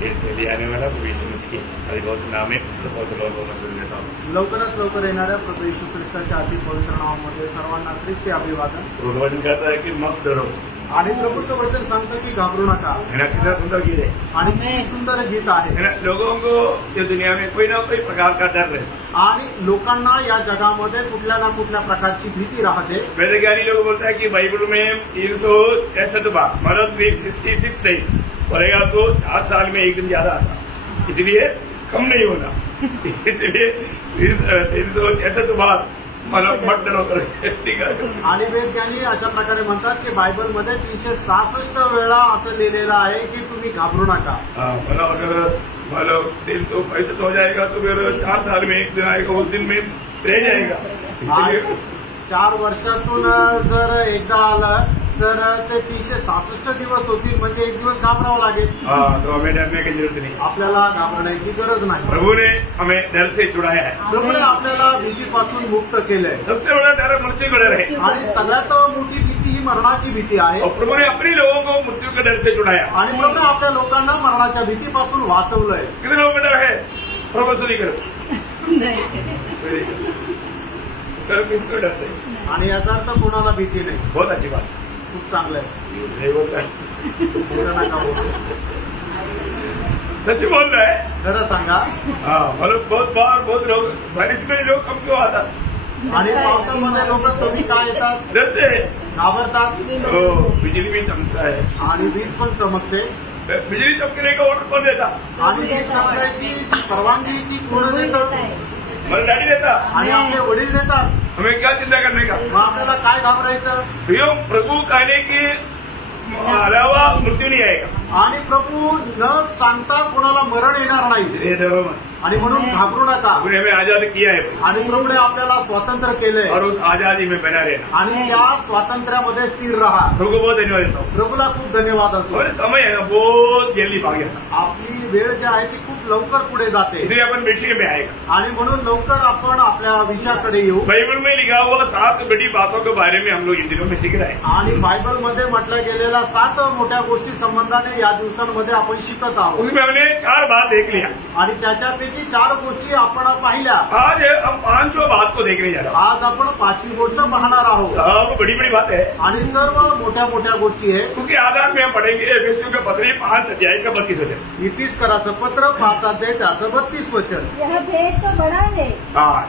इसलिए आने वाला भविष्य में अभी बहुत नाम है, बहुत लोगों को देता हूँ। लवकरात लवकर येणाऱ्या प्रभू येशू ख्रिस्ताच्या अति पवित्र नावामध्ये सर्वांना ख्रिस्ती अभिवादन। प्रभु वचन कहता है कि मत डरो, आणि प्रभूचं वचन सांगतं की घाबरू नका। है ना, कितना सुंदर गीत है, आणि किती सुंदर गीत आहे। है ना। लोगों को ये दुनिया में कोई ना कोई प्रकार का डर रहता, आणि लोकांना या जगामध्ये कुठल्या ना कुठल्या प्रकारची भीती राहते। वैज्ञानिक लोग बोलता है कि बाइबल में 366 बार मतलब 366 डेज पढ़ेगा तो 4 साल में एक दिन ज्यादा आता, इसलिए कम नहीं होना, इसलिए 366 बार मतलब मत डरो करें, ठीक है। आणि वैज्ञानिक अशा प्रकारे म्हणतात की बायबलमध्ये 366 वेळा असं लिहिलेलं आहे की तुम्ही घाबरू नका। मतलब अगर 365 हो जाएगा तो फिर 4 साल में एक दिन आएगा, उस दिन में रह जाएगा। 4 वर्षातून जर एकदा आलं तर ते 366 दिवस होतील, म्हणजे एक दिवस घाबरावं लागेल। तो हमें डरने की जरूरत नहीं, आपल्याला घाबरण्याची गरज नाही। प्रभु ने हमें डर से छुड़ाया है, प्रभूने आपल्याला भीतीपासून मुक्त केलंय। सबसे बड़ा डर मृत्यू का डर है, आणि सगळ्यात मोठी भीती ही मरणाची भीती आहे। और प्रभु ने अपने लोगों को मृत्यू के डर से छुड़ाया, आणि प्रभूने आपल्या लोकांना मरणाच्या भीतीपासून वाचवलंय। कितने लोगों को डर है? प्रोफेसरी करो, करो, किसको डरते हैं? आणि याचा अर्थ कोणाला भीती नाही। बहुत अच्छी बात, खूप चांगलं आहे। नहीं बोलता है, खोटं नका बोलू, सच बोल रहा है। खरं सांगा। मतलब बहुत बार बहुत लोग बारिश में लोग कम क्यों आता, आणि पावसामध्ये लोक कमी का येतात? डरते हैं, घाबरतात। बिजली भी चमकता है, आणि वीज पण चमकते। बिजली चमकने का ऑर्डर कौन देता? आणि वीज चमकायची परवानगी ती कोण देतात? मला डॅडी देता, आणि आपले वडील देतात। हमें क्या चिंता करने का? मग आपल्याला काय घाबरायचं? भैया प्रभु कहने के अलावा मृत्यू नहीं आएगा, आणि प्रभू न सांगता कोणाला मरण येणार नाही। ये डरो मत, आणि म्हणून घाबरू नका। प्रभु ने हमें आजाद किया है आणि प्रभूने आपल्याला स्वातंत्र्य केलंय, और उस आजादी में बना रहना। आणि त्या स्वातंत्र्यामध्ये स्थिर राहा। प्रभु को बहुत धन्यवाद देता हूँ। प्रभूला खूप धन्यवाद असो। और समय है ना बहुत जल्दी भाग जाता, आपली वेळ जी आहे ती खूप लवकर पुढे जाते, इसलिए अपन विषय में आएगा। आणि म्हणून लवकर आपण आपल्या विषयाकडे येऊ। बाइबल में लिखा हुआ 7 बड़ी बातों के बारे में हम लोग इन दिनों में सीख रहे हैं। आणि बायबलमध्ये म्हटलं गेलेल्या 7 मोठ्या गोष्टी संबंधाने या दिवसांमध्ये आपण शिकत आहोत। उसमें हमने 4 बात देख लिया, आणि त्याच्यापैकी 4 गोष्टी आपण पाहिल्या। आज हम 5वां बात को देखने जा रहे हैं। आज आपण 5वी गोष्ट पाहणार आहोत। सब बड़ी बड़ी बात है, आणि सर्व मोठ्या मोठ्या गोष्टी आहेत। उसके आधार में हम पढ़ेंगे एफेसियों के पत्र 5 अध्याय का 32 वचन। इफिसकराचं पत्र 5 अध्याय त्याचं 32 वचन। यह भेद तो बड़ा है,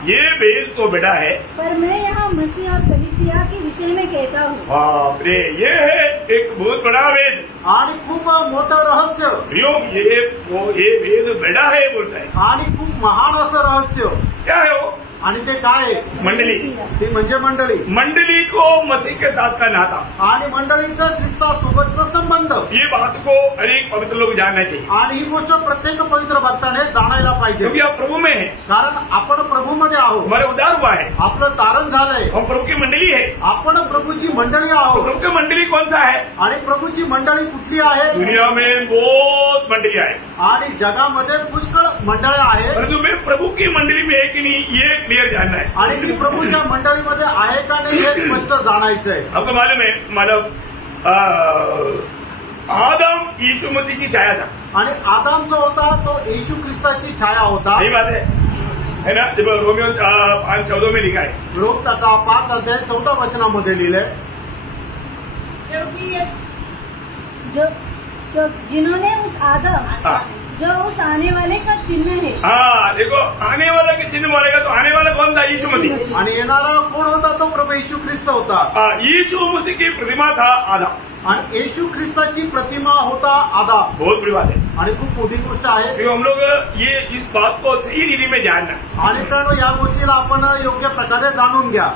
ये भेद तो बड़ा है, पर मैं यहाँ मसीह और कलीसिया के विषय में कहता हूँ। बाप रे, ये है एक बहुत बड़ा भेद, आणि खूप मोठं रहस्य। ये भेद बड़ा है बोलता है, आणि खूप महान असं रहस्य। क्या है वो? आणि ते काय आहे? मंडली। ती म्हणजे मंडळी। मंडली को मसीह के साथ का नाता, आणि मंडळीचा ख्रिस्तासोबतचा संबंध। ये बात को अनेक पवित्र लोग जानना चाहिए, आणि ही गोष्ट प्रत्येक पवित्र भक्ताने जाणायला पाहिजे, क्योंकि आप प्रभु में हैं, कारण आपण प्रभूमध्ये आहोत। हमारे उद्धार हुआ है, आपलं तारण झालंय, हम प्रभु की मंडली है। आपण प्रभूची मंडळी तो आहोत। प्रभु की मंडली कौन सा है? आणि प्रभूची मंडळी कुठली आहे? दुनिया में बहुत मंडलियां है, आणि जगामध्ये पुष्कळ मंडळी आहेत, परंतु मैं प्रभु की मंडली में है कि नहीं ये क्लियर जानना है। आणि ती प्रभूच्या मंडळीमध्ये आहे का नाही हे स्पष्ट जाणायचंय। आपको मालूम है, मतलब आदम यीशु मसीह की छाया था, आणि आदाम जो होता तो येशू ख्रिस्ताची छाया होता। सही बात है ना। जब रोमियो 5:14 में लिखा है, रोम त्याचा 5 अध्याय 14 वचनामध्ये लिहिलंय, जो जिन्होंने उस आदम जो उस आने वाले का चिन्ह है। देखो आने वाला के चिन्ह बोलेगा तो आने वाला कौन था? यीशु मसीह। आणि येणारा कोण होता? तो प्रभू येशू ख्रिस्त होता। यीशु मसीह की प्रतिमा था आदम, आणि येशू ख्रिस्ताची प्रतिमा होता आदाम। बहुत बड़ी बात है, आणि खूप मोठी गोष्ट आहे। क्योंकि हम लोग ये इस बात को सही रीति में जानना, आणि कारण या गोष्टीला आपण योग्य प्रकारे जाणून घ्या।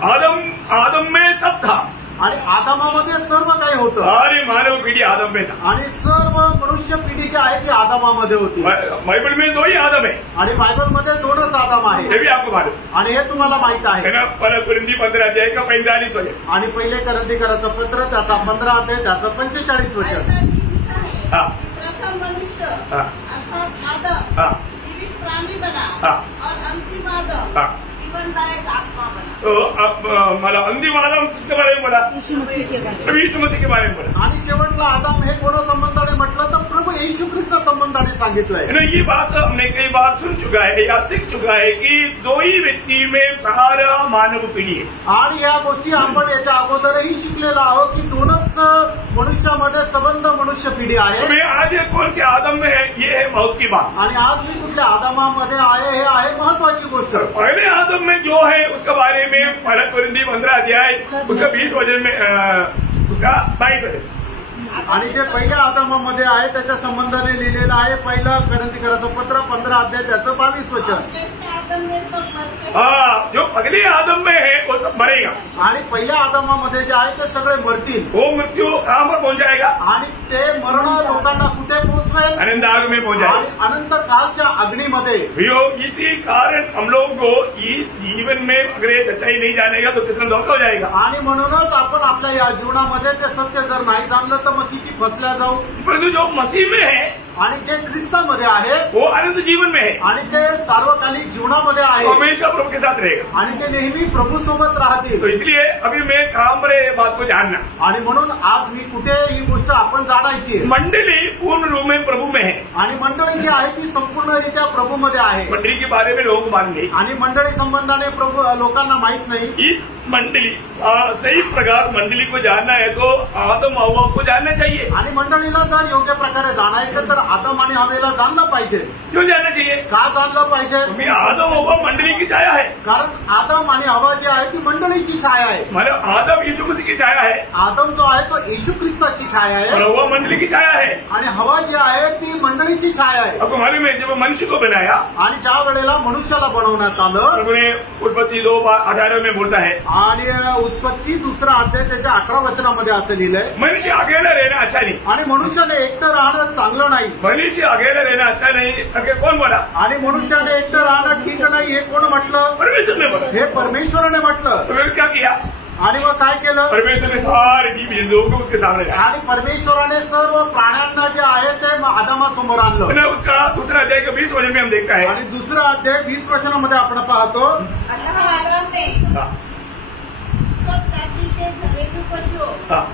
आदम में सब था, आणि आदामामध्ये सर्व काही होतं। सारी मानव पीढ़ी आदम में था, आणि सर्व मनुष्य पिढी जी आहे ती आदामामध्ये होती। बाइबल में 2 ही आदम है, आणि बायबलमध्ये 2च आदाम आहे, ये भी आपको मालूम आणि हे तुम्हाला माहित आहे। है ना। 1 कुरिन्थी 15 अध्याय का 45 वचन, आणि पहिले करंथीकराचं पत्र त्याचा 15 अध्याय त्याचं 45 वचन। प्रथम मनुष्य अर्थात आदम जीवित प्राणी बना, और अंतिम आदम जीवनदायक आत्मा बना। तो मला अंतिम आदम किसके बारे में बोला? यीशु मसीह के बारे में। प्रभु यीशु मसीह के बारे में बोला। आणि शेवटला आदाम हे कोणा संबंधाने म्हटलं तर प्रभू येशू ख्रिस्त संबंधाने सांगितलंय। ये बात हमने कई बार सुन चुका है या सीख चुका है कि दो ही व्यक्ति में सारा मानव पीढ़ी है। आणि या गोष्टी आपण याच्या अगोदरही शिकलेलो आहोत की दोनच मनुष्यामध्ये संबंध मनुष्य पिढी आहे। मैं आज कौन से आदम में है, ये है मौत की बात। आणि आज मी कुठल्या आदमामध्ये आहे हे आहे महत्वाची गोष्ट। पहले आदम में जो है उसके बारे में 1 कोरिन्थी 15 अध्याय उसका 20 वचन में उसका 22 वचन, आणि जे पहिल्या आदमामध्ये आहे त्याच्या संबंधाने लिहिलेलं आहे पहिला कोरिन्थीकराचं पत्र 15 अध्याय त्याचं 22 वचन। हाँ, जो अगले आदम में है वो सब मरेगा। आणि पहिल्या आदमामध्ये जे आहे ते सगळे मरतील। वो मृत्यू कहाँ पर पहुंच जाएगा? आणि ते मरण लोकांना कुठे पोहोचवेल? अनंत आग में पहुंच जाएगा। आणि अनंत कालच्या अग्नीमध्ये। भैया इसी कारण हम लोग को इस जीवन में अगर ये सच्चाई नहीं जानेगा तो कितना धोखा हो जाएगा। आणि म्हणूनच आपण आपल्या या जीवनामध्ये ते सत्य जर नाही जाणलं तर मग किती फसल्या जाऊ। परंतु जो मसीह में है आणि जे ख्रिस्तामध्ये आहे वो अनंत जीवन में है आणि ते सार्वकालिक जीवनामध्ये आहे, हमेशा प्रभु के साथ रहेगा। आणि ते नेहमी प्रभू सोबत राहतील। तो इसलिए अभी मैं कहाँ पर ये बात को जानना, आणि म्हणून आज मी कुठे ही गोष्ट आपण जाणायची आहे। मंडली पूर्ण रूप में प्रभु में है। आणि मंडळी जी आहे ती संपूर्णरित्या प्रभूमध्ये आहे। मंडली के बारे में लोग मानते, आणि मंडळी संबंधाने प्रभू लोकांना माहित नाही। इस मंडली सही प्रकार मंडली को जानना है तो आदम हव्वा को जानना चाहिए। आणि मंडळीला जर योग्य प्रकारे जाणायचं तर आदम आणि हवेला जाणलं पाहिजे। क्यों जानना चाहिए? का जाणलं पाहिजे? क्योंकि आदम हव्वा मंडली की छाया है। कारण आदम आणि हवा जी आहे ती मंडळीची छाया आहे। मतलब आदम यीशु मसीह की छाया है, आदम जो आहे तो येशू ख्रिस्ताची छाया और आहे, हव्वा मंडली की छाया है। आणि हवा जी आहे ती मंडळीची छाया आहे। आपको मालूम है जब मनुष्य को बनाया, आणि ज्या वेळेला मनुष्याला बनवण्यात आलं, प्रभु ने उत्पत्ति 2:18 में बोलता है, आणि उत्पत्ती 2 अध्याय त्याच्या 11 वचनामध्ये असं लिहिलंय, मनुष्य अकेला रहना अच्छा नहीं। आणि मनुष्याने एकटं राहणं चांगलं नाही। मनुष्य अकेला रहना अच्छा नहीं, अगर कौन बोला? आणि मनुष्याने एकटं राहणं ठीक नाही हे कोण म्हटलं? परमेश्वर ने बोला। हे परमेश्वराने म्हटलं। तो फिर क्या किया? आणि मग काय केलं? परमेश्वर ने सारे जीव जंतुओं को उसके सामने लाया। आणि परमेश्वराने सर्व प्राण्यांना जे आहे ते आदमासमोर आणलं। मैंने उसका दूसरा अध्याय का 20 वचन में हम देखता है, आणि 2 अध्याय 20 वचनामध्ये आपण पाहतो, हाँ, सब जाति के घरेलू पशुओं हाँ,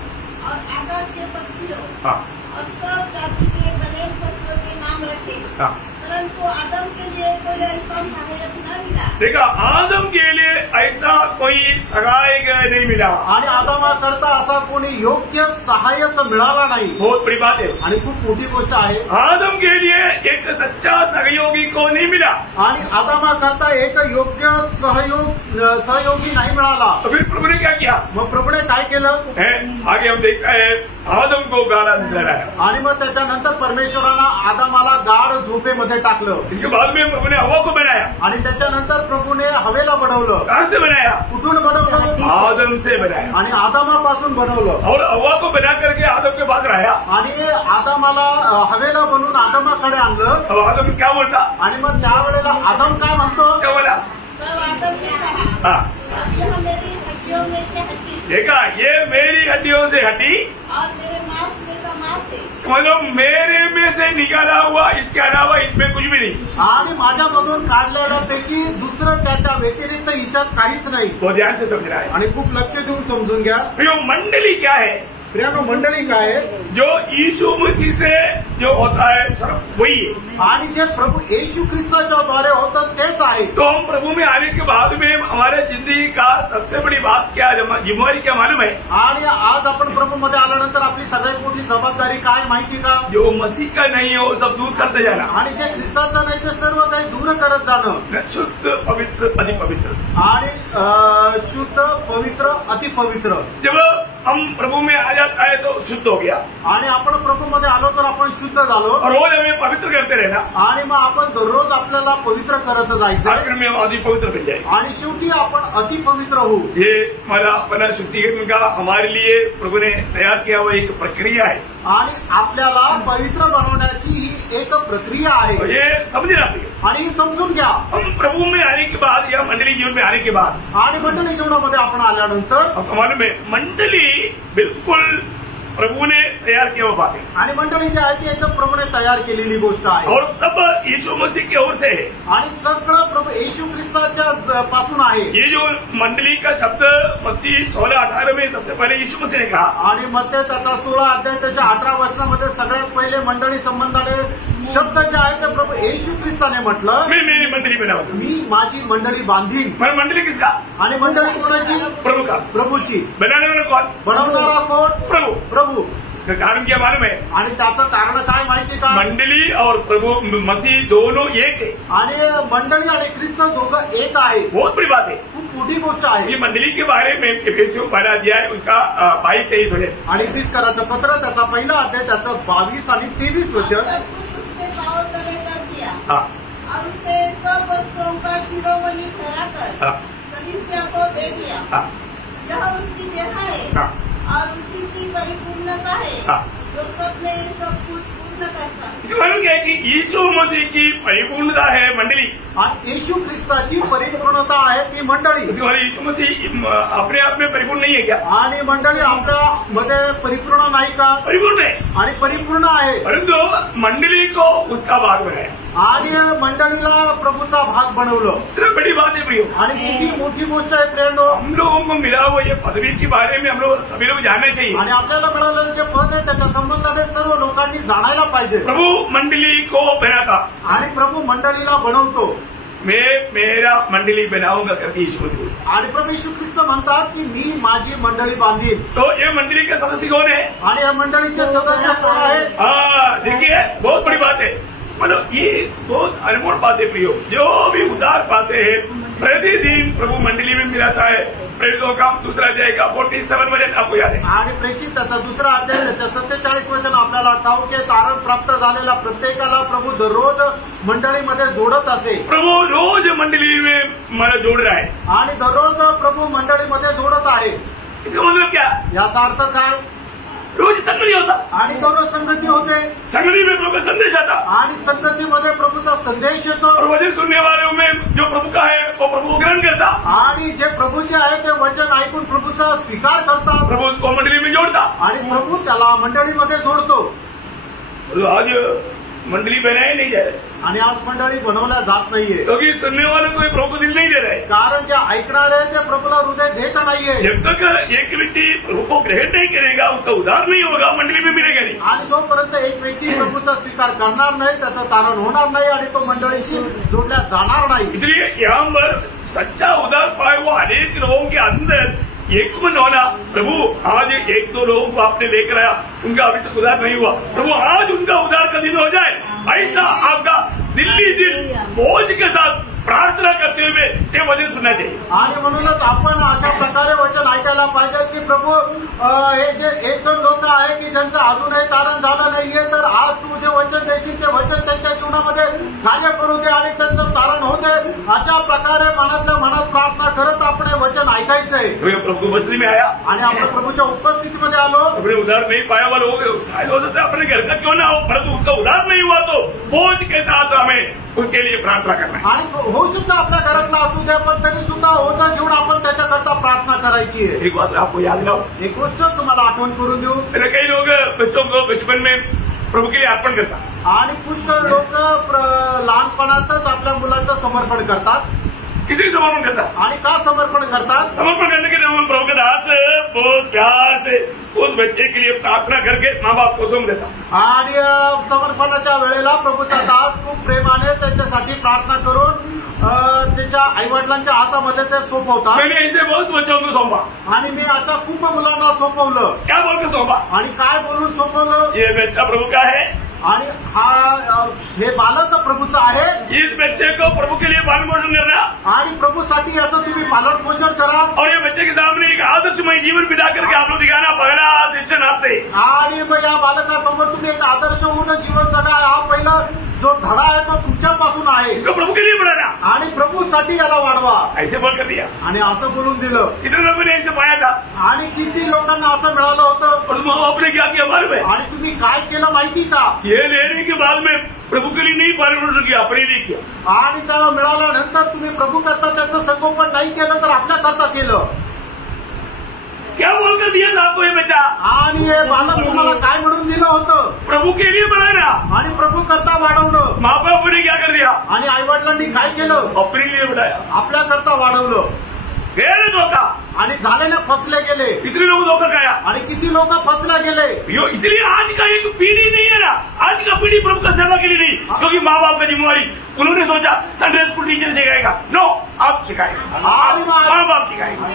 और आकाश के पक्षियों हाँ, और सब जाति के बने पशुओं के नाम रखे, हाँ। परंतु आदम के लिए कोई ऐसा सहायक न मिला। देखा, आदम के लिए ऐसा कोई सहायक नहीं मिला। आणि आदमाकरता असा कोणी योग्य सहाय्यक मिळाला नाही। बहुत बड़ी बात है। आणि खूप मोठी गोष्ट आहे। आदम के लिए एक सच्चा सहयोगी को नहीं मिला। आणि आदमाकरता एक योग्य सहयोगी नाही मिळाला। तो फिर प्रभु ने क्या किया? मग प्रभूने काय केलं? है आगे हम देखते हैं, आदम को गाला दिलाया। आणि मग त्याच्यानंतर परमेश्वरानं आदमाला गाढ झोपेमध्ये टाकलं। इसके बाद में प्रभु ने हवा को बनाया। आणि त्याच्यानंतर प्रभूने हवेला बनवलं। कहाँ से बनाया? कुठून बनवलं? आदम से बनाया। आणि आदमापासून बनवलं। और हवा को बना करके आदम के पास रहा। आणि आदमाला हवेला बनवून आदमाकडे आणलं। अब आदम क्या बोलता? आणि मग त्यावेळेला आदम काय म्हणतो? क्या बोला? तब आदम ने कहा, हाँ, अब यह मेरी हड्डियों में से हड्डी देखा, ये मेरी हड्डियों से हड्डी, और मेरे मांस में का मांस है। मतलब मेरे में से निकाला हुआ, इसके अलावा इसमें कुछ भी नहीं। आणि माझ्यामधून काढलेल्यापैकी दुसरं त्याच्या व्यतिरिक्त हिच्यात काहीच नाही। तो ध्यान से समझ रहा है। आणि खूप लक्ष देऊन समजून घ्या। तो मंडली क्या है? प्रियानो, मंडळी काय आहे? जो यीशु मसीह से जो होता है वही है। आणि जे प्रभु येशू ख्रिस्ताच्या द्वारे होतं तेच आहे। तो हम प्रभु में आने के बाद में हमारे जिंदगी का सबसे बड़ी बात क्या, जिम्मेवारी क्या मालूम है? आणि आज आपण प्रभूमध्ये आल्यानंतर आपली सगळ्यात मोठी जबाबदारी काय माहिती का? जो मसीह का नहीं है वो सब दूर करते जाना। आणि जे ख्रिस्ताचं नाही ते सर्व काही दूर करत जाणं। शुद्ध, पवित्र, अति पवित्र। आणि शुद्ध, पवित्र, अतिपवित्र। जब हम प्रभु में आ जाता है तो शुद्ध हो गया। आणि आपण प्रभूमध्ये आलो तर आपण शुद्ध झालो। और रोज हमें पवित्र करते रहना। आणि मग आपण दररोज आपल्याला पवित्र करत जायचं। आखिर में हम अति पवित्र बन जाए। आणि शेवटी आपण अतिपवित्र होऊ। ये हमारा अपना शुद्धिकरण का हमारे लिए प्रभु ने तैयार किया हुआ एक प्रक्रिया है। आणि आपल्याला पवित्र बनवण्याची ही एक प्रक्रिया आहे। तो ये समझना चाहिए। आणि समजून घ्या, हम प्रभु में आने के बाद या मंडली जीवन में आने के बाद, आणि मंडळी जीवनामध्ये आपण आल्यानंतर आपको मालूम है मंडली बिल्कुल प्रभु ने तैयार किया हुआ बात है आणि मंडळी जी आहे ती एकदम प्रभूने तयार केलेली गोष्ट आहे और सब यीशु मसीह की ओर से है। आणि सगळं प्रभू येशू ख्रिस्ताच्या पासून आहे। ये जो मंडली का शब्द मत्ती 16-18 में सबसे पहले यीशु मसीह ने कहा आणि मत्ती त्याचा 16 अध्याय त्याच्या 18 वचनामध्ये सगळ्यात पहिले मंडळी संबंधाने शब्द जे आहे ते प्रभू येशू ख्रिस्ताने म्हटलं, मैं मेरी मंडली बनाऊंगा। मी माझी मंडळी बांधीन। मैं मंडली किसका? आणि मंडळी कोणाची? प्रभु का। प्रभूची। बनाने वाला कौन? बनवणारा कोण? प्रभु। प्रभु। कारण क्या मालूम है? आणि त्याचं कारण काय माहिती का? मंडली और प्रभु मसीह दोनों एक है। आणि मंडळी आणि ख्रिस्त दोघं एक आहे। बहुत बड़ी बात है, खूप मोठी गोष्ट आहे। ये मंडली के बारे में एफेसियों पहला अध्याय उसका 22-23 वचन। आणि इफिसियों पत्र त्याचा पहिला अध्याय त्याचं 22 आणि 23 वचन। हाँ, और उसे सब वस्त्रों का शिरोमणि ठहराकर हाँ, कलीसिया को दे दिया। हाँ, यह उसकी देह है हाँ, और उसी की परिपूर्णता है हाँ। जो सब में सब कुछ पूर्ण करता है। इसका मतलब क्या है कि यीशु मसीह की परिपूर्णता है मंडली। आणि येशू ख्रिस्ताची परिपूर्णता आहे ती मंडळी। इसका मतलब यीशु मसीह अपने आप में परिपूर्ण नहीं है क्या? आणि मंडळी आपल्या मध्ये परिपूर्ण नाही का? परिपूर्ण है, आणि परिपूर्ण आहे, परंतु मंडली को उसका भाग बनाया। आणि मंडळीला प्रभूचा भाग बनवलं। इतना बड़ी बात है प्रियो, आणि किती मोठी गोष्ट आहे प्रेरणो। हम लोगों को मिला हुआ ये पदवी के बारे में हम लोग सभी लोग जानना चाहिए। आणि आपल्याला मिळालेलं जे पद आहे त्याच्या संबंधाने सर्व लोकांनी जाणायला पाहिजे। प्रभु मंडली को बनाता आणि प्रभू मंडळीला बनवतो। मैं मेरा मंडली बनाऊंगा करके यीशु मसीह। आणि प्रभू येशू ख्रिस्त म्हणतात की मी माझी मंडळी बांधीन। तो ये मंडली का सदस्य कौन है? आणि या मंडळीचे सदस्य कोण आहेत? हाँ, देखिए बहुत बड़ी बात है, मतलब ये बहुत अनमोल बात है प्रियो। जो भी उदार पाते हैं प्रतिदिन प्रभु मंडली में मिलाता है। प्रेरितों का 2 अध्याय का 47 वचन आपको याद है? आणि प्रेषित त्याचा 2 अध्याय त्याच्या 47 वचन आपल्याला ठाऊक आहे। तारण प्राप्त झालेला प्रत्येकाला प्रभू दररोज मंडळीमध्ये जोडत असे। प्रभु रोज मंडली में मला जोड़ रहा है। आणि दररोज प्रभू मंडळीमध्ये जोडत आहे। इसका मतलब क्या? याचा अर्थ काय? रोज संगति होता, आणि दररोज संगती होते, संगति में प्रभु का संदेश आता, आणि संगतीमध्ये प्रभूचा संदेश येतो। और वचन सुनने वालों में जो प्रभु का है वो प्रभु को ग्रहण करता, आणि जे प्रभूचे आहे ते वचन ऐकून प्रभूचा स्वीकार करतात। प्रभु उसको मंडली में जोड़ता। आणि प्रभू त्याला मंडळीमध्ये जोडतो। तो आज मंडली बनाई नहीं जा रही, आणि आज मंडळी बनवल्या जात नाहीये, क्योंकि सुनने वालों को प्रभु को दिल नहीं दे रहे। कारण जे ऐकणारे ते प्रभूला हृदय देत नाहीये। जब तक एक व्यक्ति प्रभु को ग्रहण नहीं करेगा, उसका उद्धार नहीं होगा, मंडली में मिलेगा नहीं। आणि जोपर्यंत एक व्यक्ती प्रभूचा स्वीकार करणार नाही त्याचं तारण होणार नाही आणि तो मंडळीशी जोडल्या जाणार नाही। इसलिए यहाँ पर सच्चा उद्धार पाए वो अनेक लोगों के अंदर एक मन होना। प्रभु आज 1-2 लोगों को आपने लेकर आया, उनका अभी तक उद्धार नहीं हुआ, प्रभु आज उनका उद्धार का दिन हो जाए, ऐसा आपका दिल्ली दिल बोझ के साथ प्रार्थना करते हुए ते वचन सुनना चाहिए। आणि म्हणूनच आपण अशा प्रकारे वचन ऐकायला पाहिजे की प्रभू हे जे 1-2 लोक आहे की ज्यांचं अजूनही तारण झालं नाहीये, तर आज तू जे वचन देशील ते वचन त्यांच्या जीवनामध्ये कार्य करू दे आणि त्यांचं तारण होते। अशा प्रकारे मनातल्या मनात प्रार्थना करत आपण हे वचन ऐकायचंय। प्रभु बसली में आया आणि आपण प्रभूच्या उपस्थितीमध्ये आलो। अपने उद्धार नहीं पाया हुआ लोग शायद हो सकता है अपने घर का क्यों ना हो, परंतु उसका उद्धार नहीं हुआ तो बोझ के साथ हमें उसके लिए प्रार्थना करना है। आणि होऊ शकतं आपल्या घरातला असू द्या, पण तरी सुद्धा ओझा घेऊन आपण त्याच्याकरता प्रार्थना करायची आहे। एक बात आपको याद लाओ, एक गोष्ट तुम्हाला आठवण करून देऊ। कई लोग बच्चों को बचपन में प्रभु के लिए अर्पण करतात, आणि पुष्कळ लोक लहानपणातच आपल्या मुलाचं समर्पण करतात। किसी को समर्पण करतात, आणि का समर्पण करतात? समर्पण करने के लिए हम प्रभु के दास बहुत प्यार से उस बच्चे के लिए प्रार्थना करके माँ बाप को सौंप देता। आणि समर्पणाच्या वेळेला प्रभूचा दास खूप प्रेमाने त्याच्यासाठी प्रार्थना करून त्याच्या आईवडिलांच्या हातामध्ये ते सोपवतात। मैंने ऐसे बहुत बच्चों को सौंपा, आणि मी अशा खूप मुलांना सोपवलं। क्या बोल के सौंपा? आणि काय बोलून सोपवलं? ये बच्चा प्रभु का है, आणि हे बालक प्रभूचं आहे। इस बच्चे को प्रभु के लिए पालन पोषण करना, आणि प्रभूसाठी याचं तुम्ही पालन पोषण करा। और ये बच्चे के सामने एक आदर्शमय जीवन बिता करके आप लोग दिखाना, पहला शिक्षण आपसे। आणि मग या बालकासमोर तुम्ही एक आदर्श होऊन जीवन जगा। हा पहिला जो धडा आहे तो तुमच्यापासून आहे। इसको प्रभु के लिए बढ़ाना, आणि प्रभूसाठी याला वाढवा। ऐसे बोल कर दिया। आणि असं बोलून दिलं। कितने लोगों ने ऐसे पाया था, आणि किती लोकांना असं मिळालं होतं। और माँ बाप ने क्या किया मालूम है? आणि तुम्ही काय केलं माहिती का? ये लेने के बाद में प्रभु के लिए नहीं पालन पोषण किया, अपने लिए किया। आणि त्याला मिळाल्यानंतर तुम्ही प्रभू करता त्याचं संगोपन नाही केलं, तर आपल्या करता केलं। क्या बोलकर दिया था आपको ये बच्चा? आणि हे बालक तुम्हाला काय म्हणून दिलं होतं? प्रभु के लिए बनाना। आणि प्रभू करता वाढवलं। माँ बाप ने क्या कर दिया? आणि आई वडिलांनी काय केलं? अपने लिए बनाया। आपल्या करता वाढवलं गया ना धोखा, आणि झालेले फसले गेले। कितने लोग धोखा खाया? आणि किती लोक फसले गेले। इसलिए आज का एक पीढ़ी नहीं है ना, आज का पीढ़ी प्रभु का सेवा के लिए नहीं, क्योंकि माँ बाप का जिम्मेवारी उन्होंने सोचा संडे स्कूल टीचर सिखाएगा। नो, आप सिखाएगा, माँ बाप सिखाएगा।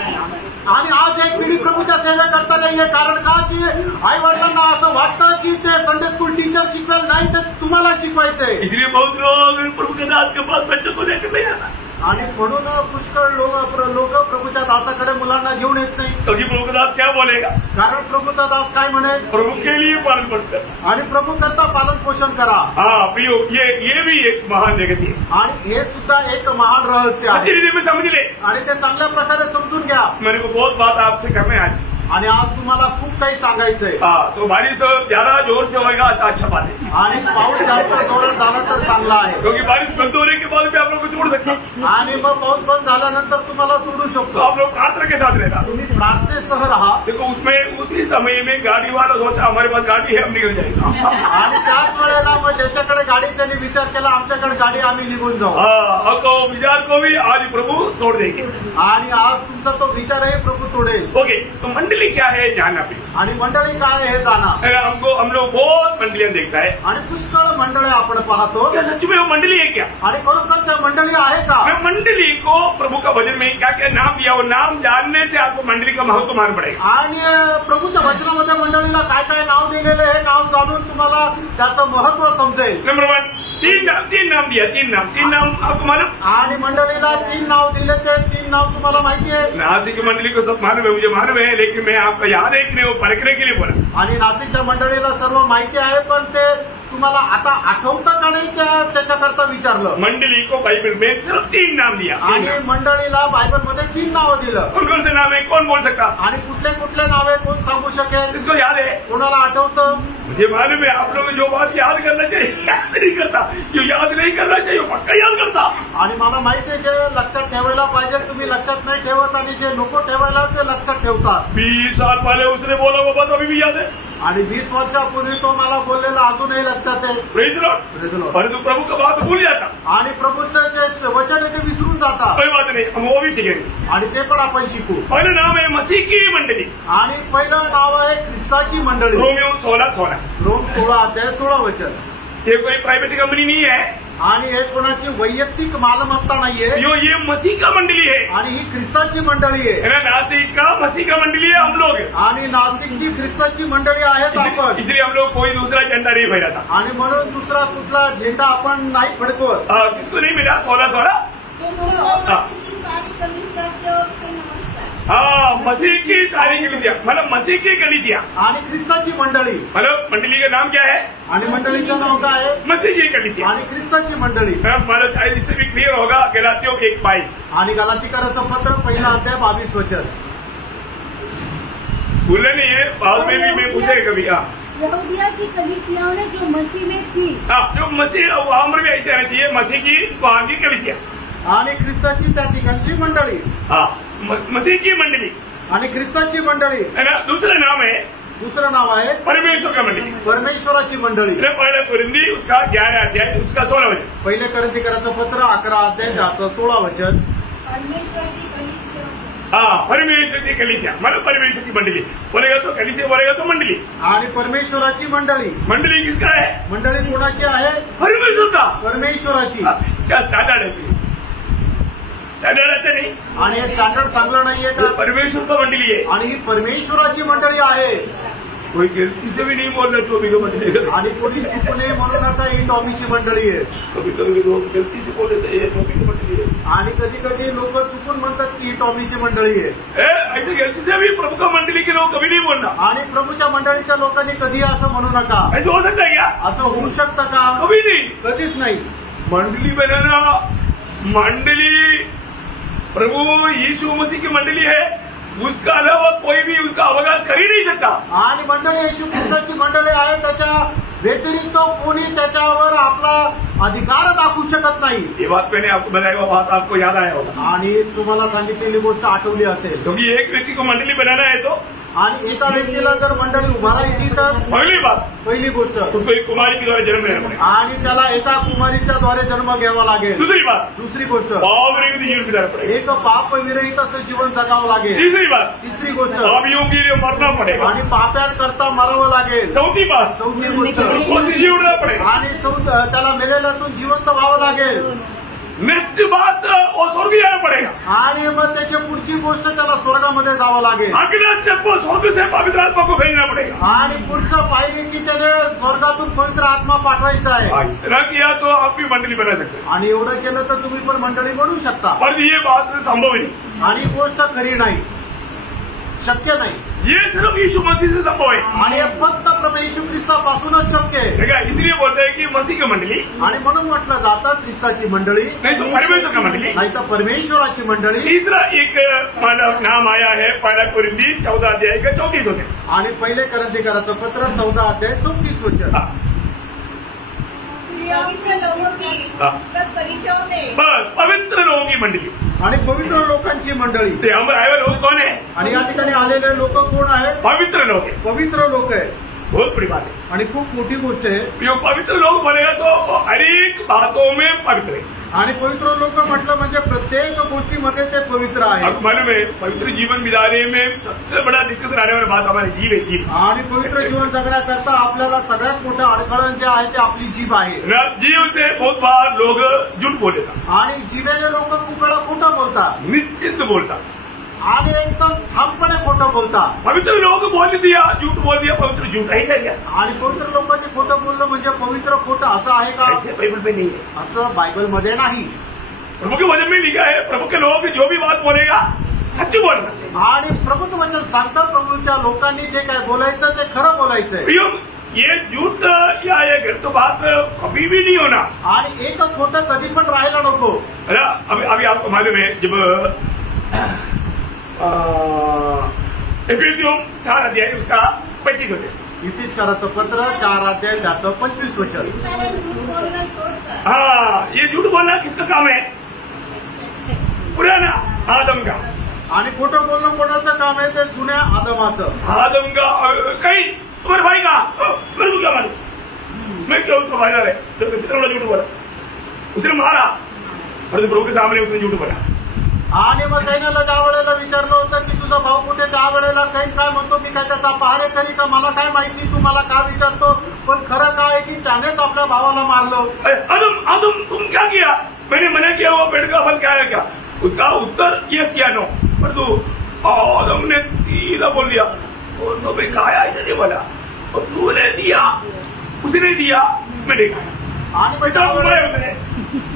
आणि आज एक पिढी प्रभूच्या सेवेकरता नाहीये, कारण का की आई वडिलांना असं वाटतं की ते संडे स्कूल टीचर शिकवेल, नाही तर तुम्हाला शिकवायचंय। इसलिए बहुत लोग प्रभु के दास के पास बच्चों को लेकर नहीं जाता, आणि म्हणून पुष्कळ लोक प्रभूच्या दासाकडे मुलांना घेऊन येत नाही। क्योंकि प्रभु का दास क्या बोलेगा? कारण प्रभूचा दास काय म्हणेल? प्रभु के लिए पालन पोषण कर, आणि प्रभू करता पालन पोषण करा। हाँ प्रियो, ये भी एक महान लेगसी है आणि हे सुद्धा एक महान रहस्य अच्छी आहे, रीति में समझ ले। आणि ते चांगल्या प्रकारे समजून घ्या। मेरे को बहुत बात आपसे करना है आज, आणि आज तुम्हाला खूप काही सांगायचंय। हाँ, तो बारिश ज्यादा जोर से होगा तो अच्छा बात है, आणि पाऊस जास्त जोरात झाला तर चांगला आहे, क्योंकि बारिश बंद होने के बाद भी आप लोग को छोड़ सकते हैं। आणि मग पाऊस बंद झाल्यानंतर तुम्हाला सोडू तो शकतो। आप लोग प्रार्थना के साथ रहना। तुम्ही प्रार्थनेसह राहा। देखो उसमें उसी समय में गाड़ी वाला सोचा हमारे पास गाड़ी है, हम निकल जाएगा। आणि त्याच वेळेला मग ज्याच्याकडे गाडी त्यांनी विचार केला आमच्याकडे गाडी, आम्ही निघून जाऊ। हाँ, तो विचार को भी आज प्रभु तोड़ देंगे। आणि आज तुमचा तो विचारही प्रभू तोडेल। ओके, तो मंडली क्या है जानना भी, आणि मंडळी काय हे जाणा। हम लोग बहुत मंडलियां देखता है, आणि पुष्कळ मंडळी आपण पाहतो। क्या सच में वो मंडली है क्या? आणि खरोखर त्या मंडळी आहे का? मैं मंडली को प्रभु का भजन में क्या क्या नाम दिया, वो नाम जानने से आपको मंडली का महत्व मालूम पड़ेगा। आणि प्रभूच्या वचनामध्ये मंडळीला काय काय नाव दिलेले हे नाव जाणून तुम्हाला त्याचं महत्व समजेल। नंबर 1, तीन नाम दिया, तीन नाम आपको मालूम? आणि मंडळीला 3 नाव दिले, ते 3 नाव तुम्हाला माहिती आहे? नासिक मंडली को सब मालूम है, मुझे मालूम है, लेकिन मैं आपको याद रखने वो परखने के लिए बोला। आणि नाशिकच्या मंडळीला सर्व माहिती आहे, पण ते तुम्हाला आता आठवतं का नाही त्याच्याकरता विचारलं। मंडली को बाइबल में सिर्फ 3 नाम दिया, आणि मंडळीला बायबलमध्ये 3 नावं दिलं। कौन कौन से नाम है, कौन बोल सकता? आणि कुठले कुठले नावे कोण सांगू शकेल? इसको याद है? कोणाला आठवतं? मुझे मालूम है आप लोग जो बात याद करना चाहिए याद नहीं करता, जो याद नहीं करना चाहिए वो पक्का याद करता। आणि मला माहिती आहे जे लक्षात ठेवायला पाहिजे तुम्ही लक्षात नाही ठेवत, आणि जे नको ठेवायला ते लक्षात ठेवतात। 20 साल पहले उसने बोला वो बात अभी भी याद है, आणि 20 वर्षापूर्वी तो मला बोललेला अजूनही लक्षात आहे। Praise Lord. Praise the Lord. परंतु प्रभु का बात भूल जाता, आणि प्रभूचं जे वचन आहे ते विसरून जातात, कोई बात नहीं, हम वो भी सीखेंगे। आणि ते पण आपण शिकू। पहले नाम है मसीह की मंडली, आणि पहिलं नाव आहे ख्रिस्ताची मंडळी। रोमियो 16:16। रोम 16 अध्याय 16 वचन। ये कोई प्राइवेट कंपनी नहीं है, आणि हे कोणाची वैयक्तिक मालमत्ता नाहीये, ये मसीह का मंडली है। आणि ही ख्रिस्ताची मंडळी आहे। नासिक का मसीह का मंडली है हम लोग, आणि नाशिकची ख्रिस्ताची मंडळी आहेत आपण। इसलिए हम लोग कोई दूसरा झंडा नहीं फहराता। आणि म्हणून दुसरा कुठला झेंडा आपण नाही फडकवत। किसको नहीं मिला 16:16? तुमको सारी कलीसिया की ओर से नमस्कार। हाँ, मसीह की सारी कलीसिया, मतलब मसीह की कलीसिया, आणि ख्रिस्ताची मंडळी। मतलब मंडली का नाम क्या है? आणि मंडळीचं नाव काय आहे? मसीह की कलीसिया। आणि ख्रिस्ताची मंडळी। मतलब शायद इससे भी क्लियर होगा, गलातियों 1:22। आणि गलातीकराचं पत्र पहिला अध्याय 22 वचन। भूलना नहीं है, बाद में भी मैं पूछेगा कभी। यहूदिया की कलीसियाओं ने जो मसीह में थी, जो मसीह वहां पर भी ऐसे आना चाहिए, मसीह की वहां की कलीसिया, आणि ख्रिस्ताची त्या ठिकाणची मंडळी। हाँ, मसीह की मंडली, आणि ख्रिस्ताची मंडळी। है ना। दूसरा नाम है, दुसरं नाव आहे परमेश्वर का मंडली, परमेश्वराची मंडळी। पहला कुरिन्दी उसका 11 अध्याय उसका 16 वचन। पहिले करंथीकराचं पत्र 11 अध्याय ज्याचं 16 वचन। परमेश्वर की कलीसिया। हाँ, परमेश्वर की कलीसिया, मतलब परमेश्वर की मंडली बोलेगा तो कलीसिया, बोलेगा तो मंडली। आणि परमेश्वराची मंडळी। मंडली किसका है? मंडळी कोणाची आहे? परमेश्वर का। परमेश्वराची। क्या स्टैंडर्ड है? स्टैंडर्ड अच्छा नहीं, आणि हे स्टँडर्ड चांगलं नाहीये का? परमेश्वर का मंडली है, आणि ही परमेश्वराची मंडळी आहे। कोई गलती से भी नहीं बोल रहा टॉमी का मंडली है। आणि कोणी चुकणे म्हणून आता ही टॉमीची मंडळी आहे। कभी कभी लोग गलती से बोल देते हैं टॉमी की मंडली है, आणि कधी कधी लोक चुकून म्हणतात की ही टॉमीची मंडळी आहे। ऐसे गलती से भी प्रभु का मंडली के लोग कभी नहीं बोलना। आणि प्रभूच्या मंडळीच्या लोकांनी कधी असं म्हणू नका। ऐसे हो सकता है क्या? असं होऊ शकतं का? कभी नहीं, कधीच नाही। मंडली बनाना, मंडली प्रभु यीशु मसीह की मंडली है, उसका अलावा कोई भी उसका अवगात कर ही नहीं सकता। आणि मंडळी येशू ख्रिस्ताची मंडळी आहे, त्याच्या व्यतिरिक्त कोणी त्याच्यावर आपला अधिकार दाखवू शकत नाही। ये बात मैंने आपको बताई, वो बात आपको याद आया होगा। आणि तुम्हाला सांगितलेली गोष्ट आठवली असेल। क्योंकि एक व्यक्ति को मंडली बनाना है तो आणि एका व्यक्तीला जर मंडळी उभारायची तर पहिली गोष्ट उसको एक कुमारी के द्वारा जन्म लेना पड़ेगा आणि त्याला एका कुमारीच्या द्वारे जन्म घ्यावा लागेल। दुसरी गोष्ट पापविरहित जीवन बिताना पड़ेगा। एक पापविरहित असं जीवन जगावं लागेल। तिसरी गोष्ट पापियों के लिए मरना पड़ेगा आणि पाप्यांकरता मरावं लागेल। चौथी गोष्ट जीवना पड़ेगा आणि त्याला मेलेल्यातून जिवंत व्हावं लागेल। नेक्स्ट बात वो स्वर्ग जाना पड़ेगा आणि मग त्याची पुढची गोष्ट त्याला स्वर्गामध्ये जावं लागेल। अगला स्टेप को स्वर्ग से पवित्र आत्मा को भेजना पड़ेगा आणि पुढचं पाहिजे की त्याने स्वर्गातून पवित्र आत्मा पाठवायचा आहे। इतना किया तो आप भी मंडली बना सकते हैं आणि एवढं केलं तर तुम्ही पण मंडळी बनवू शकता। पर ये बात संभव नहीं आणि गोष्ट खरी नाही, शक्य नाही। ये सिर्फ यीशु मसीह से संभव है आणि फक्त प्रभू येशू ख्रिस्तापासूनच शक्य आहे। इसलिए बोलते हैं कि मसीह की मंडली आणि म्हणून म्हटलं जातं ख्रिस्ताची मंडळी नहीं तो परमेश्वर का मंडली नाही तर परमेश्वराची मंडळी। तीसरा एक नाम आया है पहला कोरिन्थी 14 अध्याय का 34 वचन आणि पहिले कोरिन्थीकराचं पत्र 14 अध्याय 34 वचन। सब परिचयों में बस पवित्र लोगों की मंडली आणि पवित्र लोकांची मंडळी। ते हम आए लोग कौन है आणि या ठिकाणी आलेले लोक कोण आहेत? पवित्र लोग है। पवित्र लोक आहे। बहुत बड़ी बात है आणि खूप मोठी गोष्ट आहे। जो पवित्र लोग बनेगा तो हर एक बातों में पवित्र है आणि पवित्र लोक म्हटलं म्हणजे प्रत्येक गोष्टीमध्ये ते पवित्र आहे। अब मालूम है पवित्र जीवन बिताने में सबसे बड़ा दिक्कत आने वाली बात हमारी जीव है। जीव आणि पवित्र जीवन जगण्याकरता आपल्याला सगळ्यात मोठं अडथळण जे आहे ते आपली जीभ आहे। जीव से बहुत बार लोग झूठ बोलतात आणि जीवेने लोक खूप वेळा खोटं बोलतात, निश्चित बोलतात आणि एकदम ठामपणे खोटं बोलतात। पवित्र लोग बोल दिया झूठ बोल दिया पवित्र झूठ है क्या? आणि पवित्र लोकांनी खोटं बोललं म्हणजे पवित्र खोटं असं आहे का? बाइबल में नहीं है, असं बायबलमध्ये नाही। प्रभु के वचन में लिखा है प्रभु के लोग जो भी बात बोलेगा सच बोलना। आणि प्रभूचं वचन सांगतं प्रभूच्या लोकांनी जे काय बोलायचं ते खरं बोलायचं। ये झूठ या ये गलत बात कभी भी नहीं होना आणि एक खोटं कधी पण राहायला नको। अभी आपको मालूम है जब एफिसियों 4 अध्याय उसका 25 वचन इफिसकाराचं पत्र 4 अध्याय त्याचं 25 वचन। हाँ ये झूठ बोलना किसका काम है? पुराना आदम का। आणि खोटं बोलणं कोणाचं काम आहे? ते जुन्या आदमाचं। आदम का काही तुम्हारे भाई का मेरे को क्या मालूम, मैं क्या उसको भाईदार है तो कितना बड़ा झूठ बोला, उसने मारा और प्रभु के सामने उसने झूठ बोला। आणि मग कैनाला ज्या वेळेला विचारलं होतं की तुझा भाऊ कुठे, त्या वेळेला कैन काय म्हणतो मी काय त्याचा पहारेकरी का, मला काय माहिती तू मला का विचारतो, पण खरं काय आहे की त्यानेच आपल्या भावाला मारलं। आदम आदम तुम क्या किया? मैंने मना किया वो पेड़ का फल खाया क्या? उसका उत्तर यस या नो, पर तू आदम ने सीधा बोल दिया और तो मैं खाया ऐसे नहीं बोला और तूने दिया उसने दिया मैंने खाया आणि उसने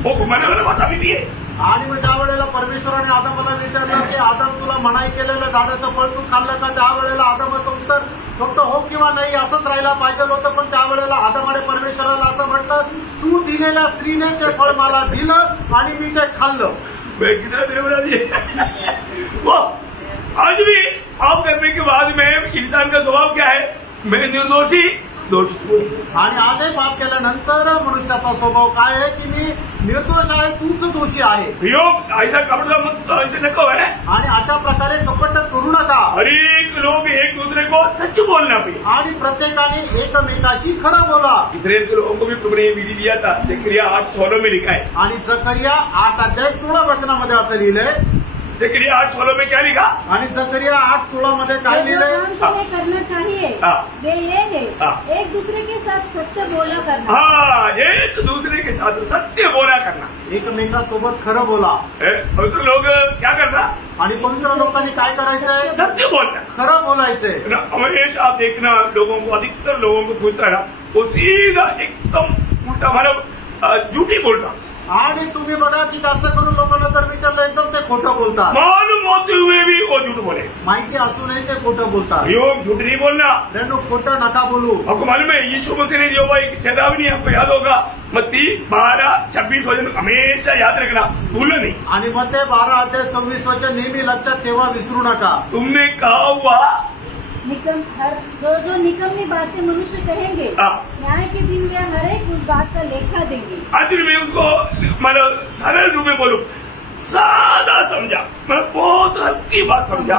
वो घुमाने वाला बात अभी भी है। आणि मग त्या वेळेला परमेश्वराने आदमाला विचारलं की आदम तुला मनाई केलेलं झाडाचं फळ तू खाल्लं का? त्या वेळेला आदमाचं उत्तर फक्त हो किंवा नाही असंच राहायला पाहिजे होतं, पण त्यावेळेला आदमाने परमेश्वराला असं म्हटलं तू दिलेल्या स्त्रीने ते फळ मला दिलं आणि मी ते खाल्लं। वो आज भी आप करने के बाद में इंसान का स्वभाव क्या है? मैं निर्दोषी दोषी। आणि आजही पाप केल्यानंतर मनुष्याचा स्वभाव काय आहे की मी निर्दोष आहे, तूच दोषी आहे। योग ऐसा कपड़ा मत ऐसे नको है। आणि अशा प्रकारे कपट करू नका। हर एक लोग एक दूसरे को सच बोलना चाहिए आणि प्रत्येकाने एकमेकाशी खरं बोला। इसराइल के लोगों को भी प्रभु ने विधि दिया था, जकरिया 8:16 में लिखा है। आणि जकरिया 8 अध्याय 16 वचनामध्ये असं लिहिलंय। जकरिया 8:16 में क्या लिखा? आणि जकरिया 8:16 मध्ये काय लिहिलंय? करना चाहिए वे ये है एक दूसरे के साथ सत्य बोला करना। हाँ एक दूसरे के साथ सत्य बोला करना, एकमेकांसोबत खरं बोला। पवित्र लोग क्या करना? आणि पवित्र लोकांनी काय करायचंय? सत्य बोलना, खरं बोलायचंय। हमेशा आप देखना लोगों को, अधिकतर लोगों को पूछता है वो सीधा एकदम उल्टा मतलब झूठी बोलता। आणि तुम्ही बघा की जास्त करून लोकांना जर विचारलं एकदम ते खोटं बोलतात। मालूम होते हुए भी वो झूठ बोले, माहिती असूनही ते खोटं बोलतात। योग झूठ नहीं बोलना, खोटं नका बोलू। आपको मालूम है यीशु मसीह ने जो एक चेतावनी आपको याद होगा मत्ती 12:26 वचन हमेशा याद रखना, भूलो नहीं। आणि मत्ती 12 अध्याय 26 वचन नेहमी लक्षात ठेवा, विसरू नका। तुमने कहा हुआ जो निकम्मी बातें मनुष्य कहेंगे, न्याय के दिन वे हर एक उस बात का लेखा देंगे। आज मैं उसको मतलब सरल रूप में बोलूं, सादा समझा, मैं बहुत हल्की बात समझा,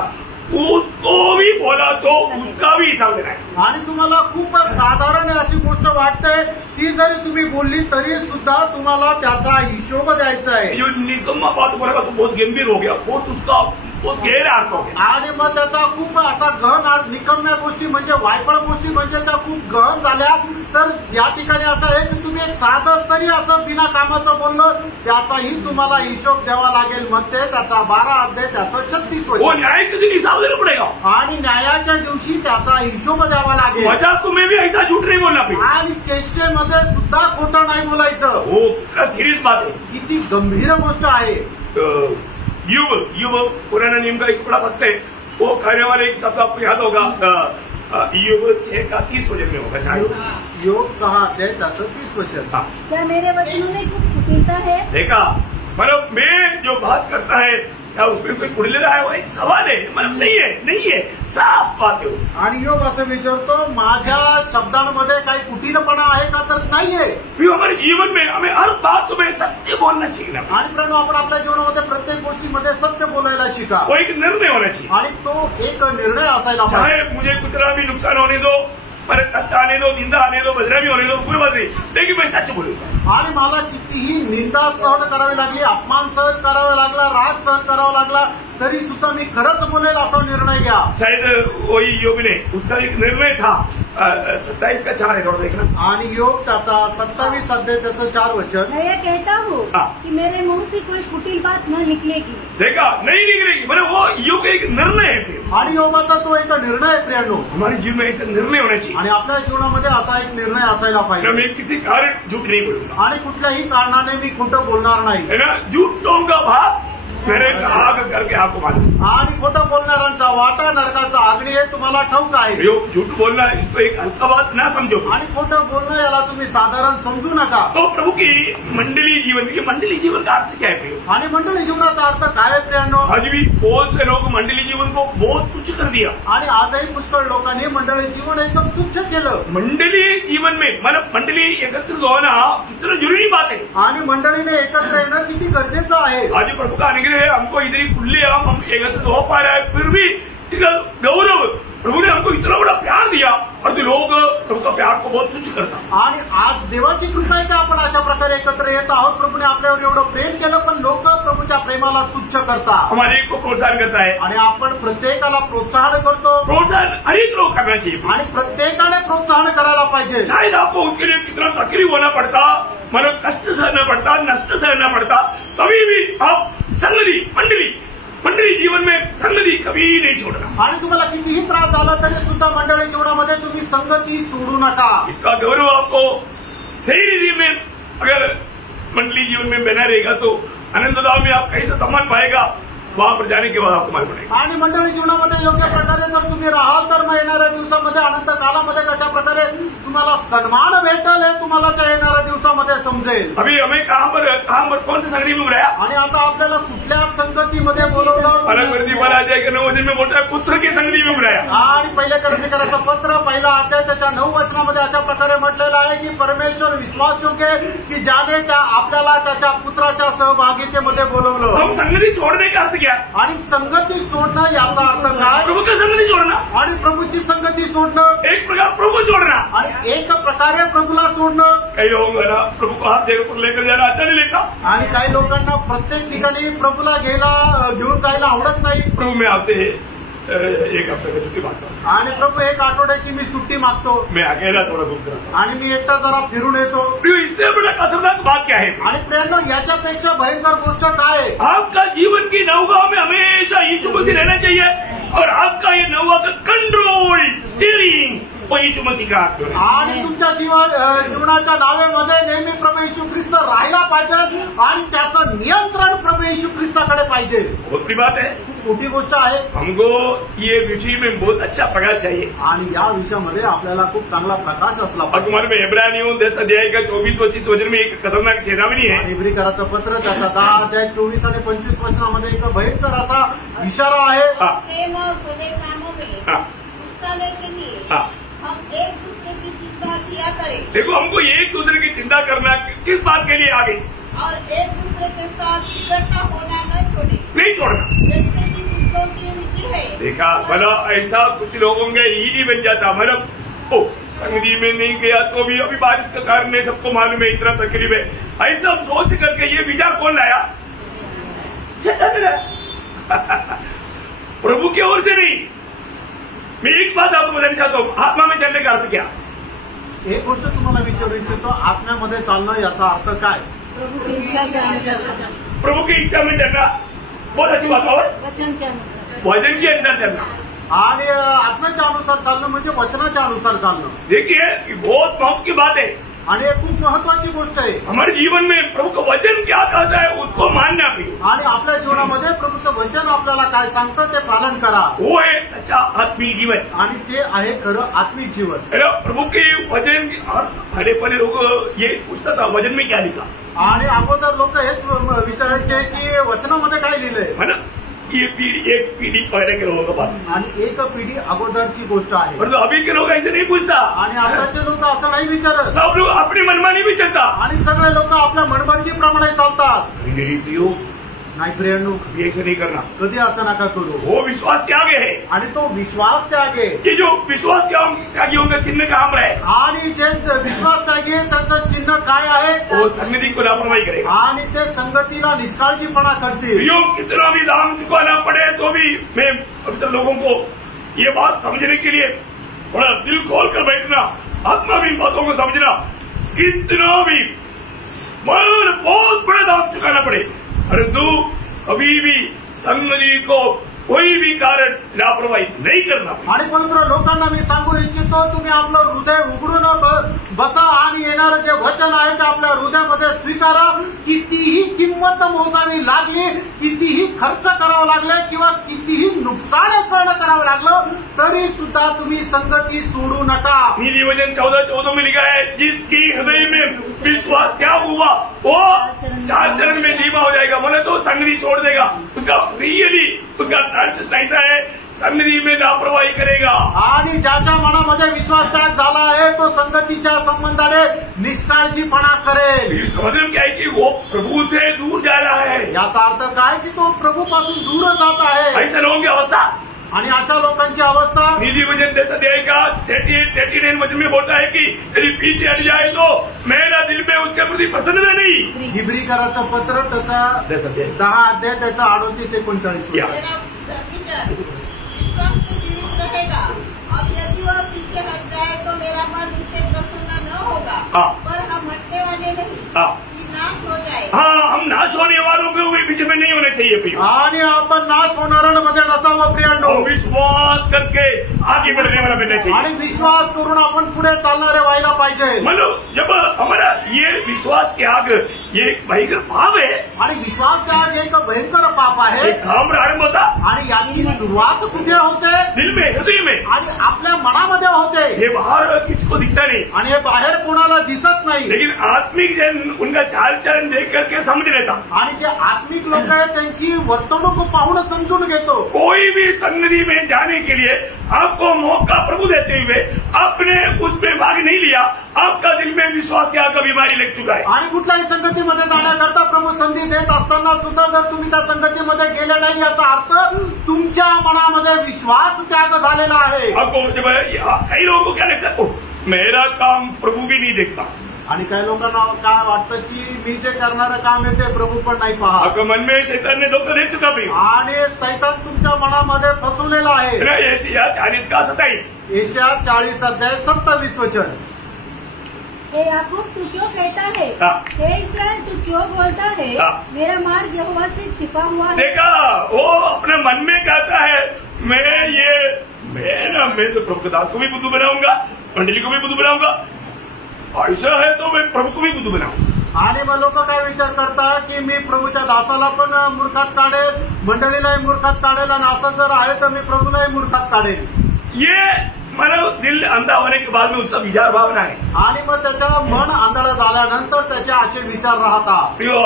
उसको भी बोला तो उसका भी हिसाब देना है। आणि तुम्हाला खूप साधारण अशी गोष्ट वाटते, ती जरी तुम्ही बोलली तरी सुद्धा तुम्हाला त्याचा हिशोब द्यायचा आहे। जो निकम्मा बात बोला तो बहुत गंभीर हो गया, बहुत उसका बहुत गहरा अर्थ हो गया आणि मग त्याचा खूप असा गहन अर्थ, निकम्या गोष्टी म्हणजे वायफळ गोष्टी म्हणजे त्या खूप गहन झाल्या। तर या ठिकाणी असं आहे की तुम्ही एक साधं तरी असं बिना कामाचं बोललं, त्याचाही तुम्हाला हिशोब द्यावा लागेल म्हणते त्याचा 12 अध्याय त्याचं 36 वो न्याय के दिन हिसाब देना पड़ेगा आणि न्यायाच्या दिवशी त्याचा हिशोब द्यावा लागेल। मजाक में भी ऐसा झूठ नहीं बोलना पाहिजे आणि चेष्टेमध्ये सुद्धा खोटं नाही बोलायचं। वो सिरियस बात है, किती गंभीर गोष्ट आहे। युब पुराना नियम का एक बड़ा भक्त है, वो कहने वाले एक शब्द आपको याद होगा, युब 6 का 30 वचन में होगा शायद। योग 6 अध्याय त्याचं 30 वचन। क्या मेरे वचनों में कुछ कुटिलता है? देखा, मतलब मैं जो बात करता है क्या उसमें कोई कुड़ले रहा है, वो एक सवाल है, मतलब नहीं है साफ बात है। आणि योग असं विचारतो, माझ्या शब्दांमध्ये काही कुटीलपणा आहे का? तर नाहीये। फिर हमारे जीवन में हमें हर बात में सत्य बोलना सीखना, आणि प्रणव आपण आपल्या जीवनामध्ये प्रत्येक गोष्टीमध्ये सत्य बोलायला शिका। वो एक निर्णय होना चाहिए आणि तो एक निर्णय असायला पाहिजे। चाहे मुझे कुछ भी नुकसान होने दो, पर कष्ट आने दो, निंदा आने दो, बदनामी होने दो, कोई बात नहीं, लेकिन मैं सच बोलूंगा। आणि मला कितीही निंदा सहन करावी लागली, अपमान सहन करावा लागला, राग सहन करावा लागला, तरी सुद्धा मी खरंच बोलेल असा निर्णय घ्या। शायद वही योग ने उसका एक निर्णय था, 27 का 4 है, थोड़ा देखना। आणि योग त्याचा 27 अध्याय त्याचं 4 वचन। मैं ये कहता हूँ कि मेरे मुंह से कोई कुटिल बात न निकलेगी। देखा, नहीं निकलेगी, मतलब वो योग एक निर्णय है। आणि योगाचा तो एक निर्णय आहे प्रियांनो। हमारे जीवन में ऐसा निर्णय होना चाहिए आणि आपल्या जीवनामध्ये असा एक निर्णय असायला पाहिजे। मैं किसी कारण झूठ नहीं बोलूंगा आणि कुठल्याही कारणाने मी खोटं बोलणार नाही, है ना। झूठों का भाग मेरे आग करके आपको मालूम, आणि खोटं बोलणाऱ्यांचा वाटा नरकाचा अग्नी हे तुम्हाला ठाऊक आहे। झूठ बोलना इसको एक हल्का बात ना समझो, आणि खोटं बोलणं याला तुम्ही साधारण समजू नका। तो प्रभु की मंडली जीवन का अर्थ क्या है? आणि मंडळी जीवनाचा अर्थ काय आहे प्रियांनो? आज भी बहुत से लोग मंडली जीवन को बहुत तुच्छ कर दिया, आणि आजही पुष्कळ लोकांनी मंडळी जीवन एकदम तुच्छ केलं। मंडली जीवन में मतलब मंडली एकत्रित होना कितना जरूरी बात है, आणि मंडळीने एकत्र येणं किती गरजेचं आहे। आज प्रभु का अनुग्रह है, हमको इधर ही खुले हम एकत्रित हो पा रहे हैं, फिर भी इसका गौरव प्रभु ने हमको इतना बड़ा प्यार दिया, और जो लोग प्रभु का प्यार को बहुत तुच्छ करता। आणि आज देवाची कृपा आहे की आपण अशा प्रकारे एकत्र येत आहोत। प्रभूने आपल्यावर एवढं प्रेम केलं, पण लोक प्रभूच्या प्रेमाला तुच्छ करतात। हमारे को प्रोत्साहन करता है, आणि आपण प्रत्येकाला प्रोत्साहन करतो। प्रोत्साहन हर एक लोग करना चाहिए, आणि प्रत्येकाने प्रोत्साहन करायला पाहिजे। शायद आपको उसके लिए कितना तकलीफ होना पड़ता, मतलब कष्ट सहना पड़ता, नष्ट सहना पड़ता, तभी भी आप मंडली जीवन में संगति कभी नहीं छोड़ना। आणि तुम्हाला कितीही त्रास झाला तरी सुद्धा मंडळी जीवनामध्ये तुम्ही संगती सोडू नका। इसका गौरव आपको सही रीति में अगर मंडली जीवन में बना रहेगा तो आनंददाव में आप कैसे सम्मान पाएगा, वहां पर जाने के बाद आपको मालूम पड़ेगा। आणि मंडळी जीवनामध्ये योग्य प्रकारे जर तुम्ही राहाल तर मग येणाऱ्या दिवसामध्ये अनंत कालामध्ये कशा प्रकारे तुम्हाला सन्मान भेटेल हे तुम्हाला त्या येणाऱ्या दिवसामध्ये समजेल। अभी हमें कहां पर कौन सी संगति में बुलाया, आणि आता आपल्याला कुठल्या संगतीमध्ये बोलवलं? अलग वर्दी वाला जाए कि 9 वचन में बोलता है पुत्र की संगति में बुलाया। आणि पहिल्या कर्णिकराचं पत्र 1 अध्याय त्याच्या 9 वचनामध्ये अशा प्रकारे म्हटलेलं आहे की परमेश्वर विश्वासयोग्य की ज्याने आपल्याला त्याच्या पुत्राच्या सहभागितेमध्ये बोलवलं। हम संगति छोड़ने का अर्थ क्या? आणि संगती सोडणं याचा अर्थ काय? प्रभु की संगति छोड़ना, आणि प्रभूची संगती सोडणं, एक प्रकार प्रभु छोड़ना, आणि एक प्रकारे प्रभूला सोडणं। कई लोग है ना प्रभु को हाथ देकर लेकर जाना अच्छा नहीं लगता, आणि काही लोकांना प्रत्येक ठिकाणी प्रभूला घेऊन जायला आवडत नाही। प्रभु मैं आपसे एक हफ्ते की छुट्टी मांगता हूँ, आणि प्रभू 1 आठवड्याची मी सुट्टी मागतो, मैं अकेला थोड़ा घूम रहा आणि मी एकटा जरा फिरून येतो। हूँ। इससे बड़ा खतरनाक बात क्या है? आणि प्रेरणा याच्यापेक्षा भयंकर गोष्ट काय आहे? आपका जीवन की नौका में हमेशा यीशु मसीह रहना चाहिए, और आपका ये नौका का कंट्रोल स्टीयरिंग वो यीशु मसीह का हाथ में है। आणि तुमच्या जीवनाच्या नावेमध्ये नेहमी प्रभू येशू ख्रिस्त राहायला पाहिजे, आणि त्याचं नियंत्रण प्रभू येशू ख्रिस्ताकडे पाहिजे। बहुत बड़ी बात है, मोठी गोष्ट आहे। हमको ये विषय में बहुत अच्छा प्रकाश चाहिए, आणि या विषयामध्ये आपल्याला खूप चांगला प्रकाश असला और पाहिजे। तुम्हारे में इब्रानियों 10 अध्याय का 24-25 वचन में एक खतरनाक चेतावनी है। इब्रिकराचं पत्र त्याचा 10 अध्याय 24 आणि 25 वचनामध्ये एक भयंकर असा इशारा आहे। प्रेम और भले कामों में बचाने के लिए हाँ। हम एक दूसरे की चिंता किया करें देखो, हमको एक दूसरे की चिंता करना किस बात के लिए आगे, और एक दूसरे के साथ इकट्ठा होना न छोड़े, नहीं छोड़ना। जैसे कि दूसरों की रीति है। देखा भला, ऐसा कुछ लोगों का रीति ही बन जाता। मतलब ओ संगति में नहीं गया तो भी अभी बारिश का कारण है, सबको मालूम है, इतना तकलीफ है, ऐसा सोच करके ये विचार कौन लाया? प्रभु की ओर से नहीं। मैं एक बात आपको बताना चाहता हूँ, आत्मा में चलने का अर्थ क्या? एक गोष्ट तुम्हाला विचारू इच्छितो, आत्म्यामध्ये चालणं याचा अर्थ काय? प्रभु की इच्छा के अनुसार, प्रभु की इच्छा में चलना बहुत अच्छी बात है। और वचन के अनुसार, वचन के अनुसार चलना, आणि आत्म्याच्या अनुसार चालणं म्हणजे वचनाच्या अनुसार चालणं। देखिए ये बहुत महत्व की बात है। आणि एक खूप महत्वाची गोष्ट आहे। हमारे जीवन में प्रभु का वचन क्या कहता है उसको मानना भी, आणि आपल्या जीवनामध्ये प्रभूचं वचन आपल्याला काय सांगतं ते पालन करा। वो है सच्चा आत्मिक जीवन, आणि ते आहे खरं आत्मिक जीवन। प्रभु के वचन भले भले लोग ये पूछता था वचन में क्या लिखा, आणि अगोदर लोक हेच विचारायचे की वचनामध्ये काय लिहिलंय, है ना? ये पीढ़ी एक पीढ़ी पहले के लोगों का बात, आणि एक पिढी अगोदरची गोष्ट आहे। और अभी के लोग ऐसे नहीं पूछता, आणि आताचे लोक असं नाही विचारत, सब लोग अपनी मनमानी भी चलता। आणि सगळे लोक आपल्या मनमर्जीप्रमाणे चालतात। मेरी प्रियो, नाही प्रियांनो, ये ऐसे नहीं करना। कधी असं नका करू। वो विश्वास त्यागे है, आणि तो विश्वास त्यागे, कि जो विश्वास त्यागियों का चिन्ह काम रहे, आणि जे विश्वास त्यागे त्यांचं चिन्ह काय आहे, वो संगति को लापरवाही करेगा। आणि ते संगतीला निष्काळजीपणा करतील। प्रियो, कितना भी दाम चुकाना पड़े तो भी मैं पवित्र लोगों को ये बात समझने के लिए बड़ा दिल खोल कर बैठना, आत्मा भी इन बातों को समझना, कितना भी बहुत बड़ा दाम चुकाना पड़े, परंतु कभी भी संगति को कोई भी कारण लापरवाही नहीं करना। आणि पवित्र लोकांना मी सांगू इच्छितो, तुम्ही आपलं हृदय उघडून बसा आणि येणारं जे वचन आहे ते आपल्या हृदयामध्ये स्वीकारा। कितीही किंमत मोजावी लागली, कितीही खर्च करावा लागले किंवा कितीही नुकसान सहन करावं लागलं तरी सुद्धा तुम्ही संगती सोडू नका। नीति वचन 14:14 में लिखा है, जिसकी हृदय में विश्वास त्याग हुआ वो 4 चरण में धीमा हो जाएगा, बोले तो संगति छोड़ देगा। उसका रियली उसका चांसेस ऐसा है, संगति में लापरवाही करेगा। आणि ज्याच्या मनामध्ये विश्वास त्याग झाला आहे तो संगतीच्या संबंधाने निष्काळजीपणा करेल। इसका मतलब क्या है कि वो प्रभु से दूर जा रहा है। याचा अर्थ काय की तो प्रभूपासून दूर जात आहे। ऐसे लोगों की अवस्था, आणि अशा लोकांची अवस्था नीति वचन जैसा देगा 39 वचन में बोलता है कि यदि पीछे हट जाए तो मेरा दिल में उसके प्रति प्रसन्नता नहीं। हिब्रीकराचं पत्र त्याचा 10 अध्याय त्याचा 38-39 मेरा विचार विश्वास से जीवित रहेगा, और यदि वह पीछे हट जाए तो मेरा मन उससे प्रसन्न न होगा। हाँ। पर हम हटने वाले नहीं, हाँ। कि नाश हो जाए। हाँ, हम नाश होने वालों के बीच में नहीं होने चाहिए प्रियो। आणि आपण नाश होणाऱ्यांमध्ये नसावं प्रियांनो। हम विश्वास करके आगे बढ़ने वाला बनना चाहिए। आणि विश्वास करून आपण पुढे चालणारे व्हायला पाहिजे। मतलब जब हमारा ये विश्वास त्याग ये एक भयंकर पाप है, आणि विश्वास त्याग एक भयंकर पाप आहे। एक काम प्रारंभ होता आणि याची सुरुवात कुठे होते? दिल में, हृदय में, आणि आपल्या मनामध्ये होते। ये बाहर किसी को दिखता नहीं, आणि हे बाहेर कोणाला दिसत नाही। लेकिन आत्मिक जन उनका चाल चलन देख करके समझ लेता। आणि जे आत्मिक लोक आहेत त्यांची वर्तणूक पाहून समजून घेतो। कोई भी संगति में जाने के लिए आपको मौका प्रभु देते हुए आपने उसमें भाग नहीं लिया, आपका दिल में विश्वास त्याग का बीमारी लग चुका है। आणि कुठल्याही संगतीमध्ये जाण्याकरता प्रभू संधी देत असताना सुद्धा जर तुम्ही त्या संगतीमध्ये गेले नाही याचा अर्थ तुमच्या मनामध्ये विश्वास त्याग झालेला आहे। आपको जब कई लोगों को क्या लगता है, मेरा काम प्रभु भी नहीं देखता। आणि काही लोकांना काय वाटतं की मी जे करणारं काम आहे ते प्रभू पण नाही पाहत। आपके मन में शैतान ने धोखा दे चुका भी, आणि सैतान तुमच्या मनामध्ये फसवलेला आहे। एशिया 40:27 एशिया 40 अध्याय 27 वचन। हे याकूब तू क्यों कहता है, हाँ। हे इस्राएल तू क्यों बोलता है, हाँ। मेरा मार्ग यहोवा से छिपा हुआ है। देखा, वो अपने मन में कहता है मैं तो प्रभु के दास को भी बुद्धू बनाऊंगा, मंडली को भी बुद्धू बनाऊंगा, ऐसा है तो मैं प्रभु को भी बुद्धू बनाऊंगा। आणि मग लोक काय विचार करतात की मी प्रभूच्या दासाला पण मूर्खात काढेल, मंडळीलाही मूर्खात काढेल, आणि असं जर आहे तर मी प्रभूलाही मूर्खात काढेल। ये मानो दिल अंधा होने के बाद में उसका विचार भावना है आणि मग त्याचं मन आंधळ झाल्यानंतर त्याचे असे विचार राहतात. प्रियो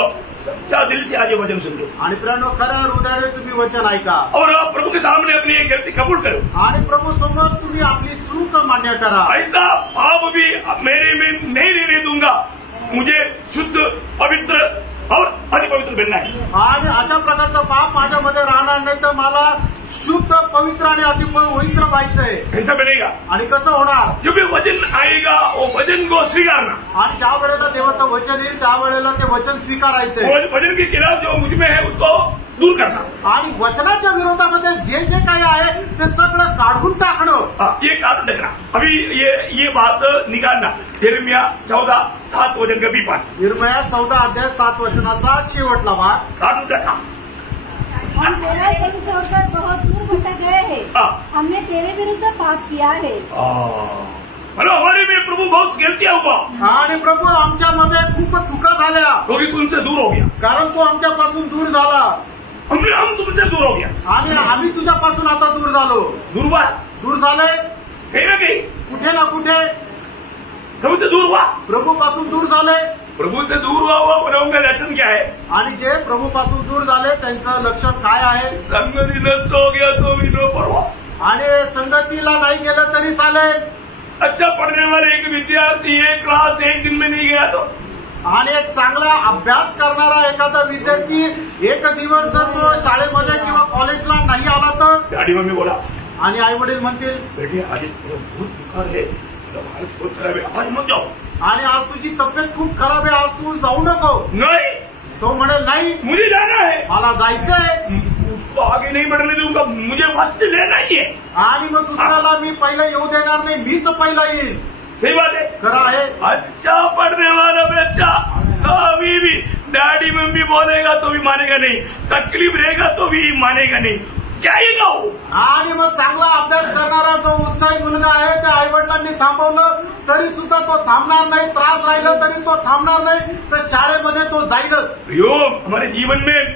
सच्चा दिल से आज ये वचन सुन लो आणि प्रियानो खऱ्या हृदयाने तुम्ही वचन ऐका और आप प्रभु के सामने अपनी एक गलती कबूल करो आणि प्रभु समोर तुम्ही आपली चूक मान्य करा. ऐसा पाप भी मेरे में नहीं रहने दूंगा, मुझे शुद्ध पवित्र और अति पवित्र बनना है. आणि अशा प्रकारचा पाप माझ्यामध्ये राहणार नाही तर मला शुद्ध पवित्र आणि अति पवित्र व्हायचंय. कैसा बनेगा? आणि कसं होणार? जो भी वचन आएगा वो वचन को स्वीकारना. आणि ज्या वेळेला देवाचं वचन येईल त्यावेळेला ते वचन स्वीकारायचंय. वचन के खिलाफ जो मुझ में है उसको दूर करना. आणि वचनाच्या विरोधामध्ये जे जे काही आहे ते सगळं काढून टाकणं. ये काढून टाकना. अभी ये बात निकालना. यिर्मयाह 14:7 वचन का B5. यिर्मयाह 14:7 वचनाचा शेवटला भाग काढून टाका. हम तेरा संग छोड़कर बहुत दूर भटक गए हैं. हमने तेरे विरुद्ध पाप किया है. हमारे में प्रभु बहुत गलतियां हुआ आणि प्रभू आमच्यामध्ये खूप चुका झाल्या. क्योंकि तुमसे दूर हो गया. कारण तो आमच्यापासून दूर झाला. हम तुमसे दूर हो गया. आणि आम्ही तुझ्यापासून आता दूर झालो. दूर झाले कहीं ना कहीं, कुठे ना कुठे प्रभु से दूर हुआ. प्रभू पासून दूर झाले. प्रभु से दूर हुआ प्रभु का लक्षण क्या है? आणि जे प्रभू पासून दूर झाले त्यांचं लक्षण काय आहे? संगति नष्ट हो गया तो भी नो परवाह. आणि संगतीला नाही गेलं तरी चालेल. अच्छा पढ़ने वाले एक विद्यार्थी एक क्लास एक दिन में नहीं गया तो, आणि एक चांगला अभ्यास करणारा एखादा विद्यार्थी एक दिवस जर तो शाळेमध्ये किंवा कॉलेजला नाही आला तर डॅडी मम्मी बोला आणि आई वडील म्हणतील बेटे आज बहुत बुखार है, बहुत खराब है, आज मत जाओ. आणि आज तुझी तब्येत खूप खराब आहे, आज तू जाऊ नको. नहीं, तो म्हणेल नाही मुझे जाना है, मला जायचंय. उसको आगे नहीं बढ़ने दूंगा, मुझे फर्स्ट लेना ही है. आणि मग दुसऱ्याला मी पहिलं येऊ देणार नाही, मीच पहिला येईल. सही बात है. खरं आहे. अच्छा पढ़ने वाला बच्चा कभी भी डैडी मम्मी बोलेगा तो भी मानेगा नहीं, तकलीफ रहेगा तो भी मानेगा नहीं, जाएगा वो. आणि मग चांगला अभ्यास करणारा जो उत्साही मुलगा आहे त्या आई वडिलांनी थांबवलं तरी सुद्धा तो थांबणार नाही. त्रास राहिला तरी तो थांबणार नाही, तर शाळेमध्ये तो जाईलच. हमारे जीवन में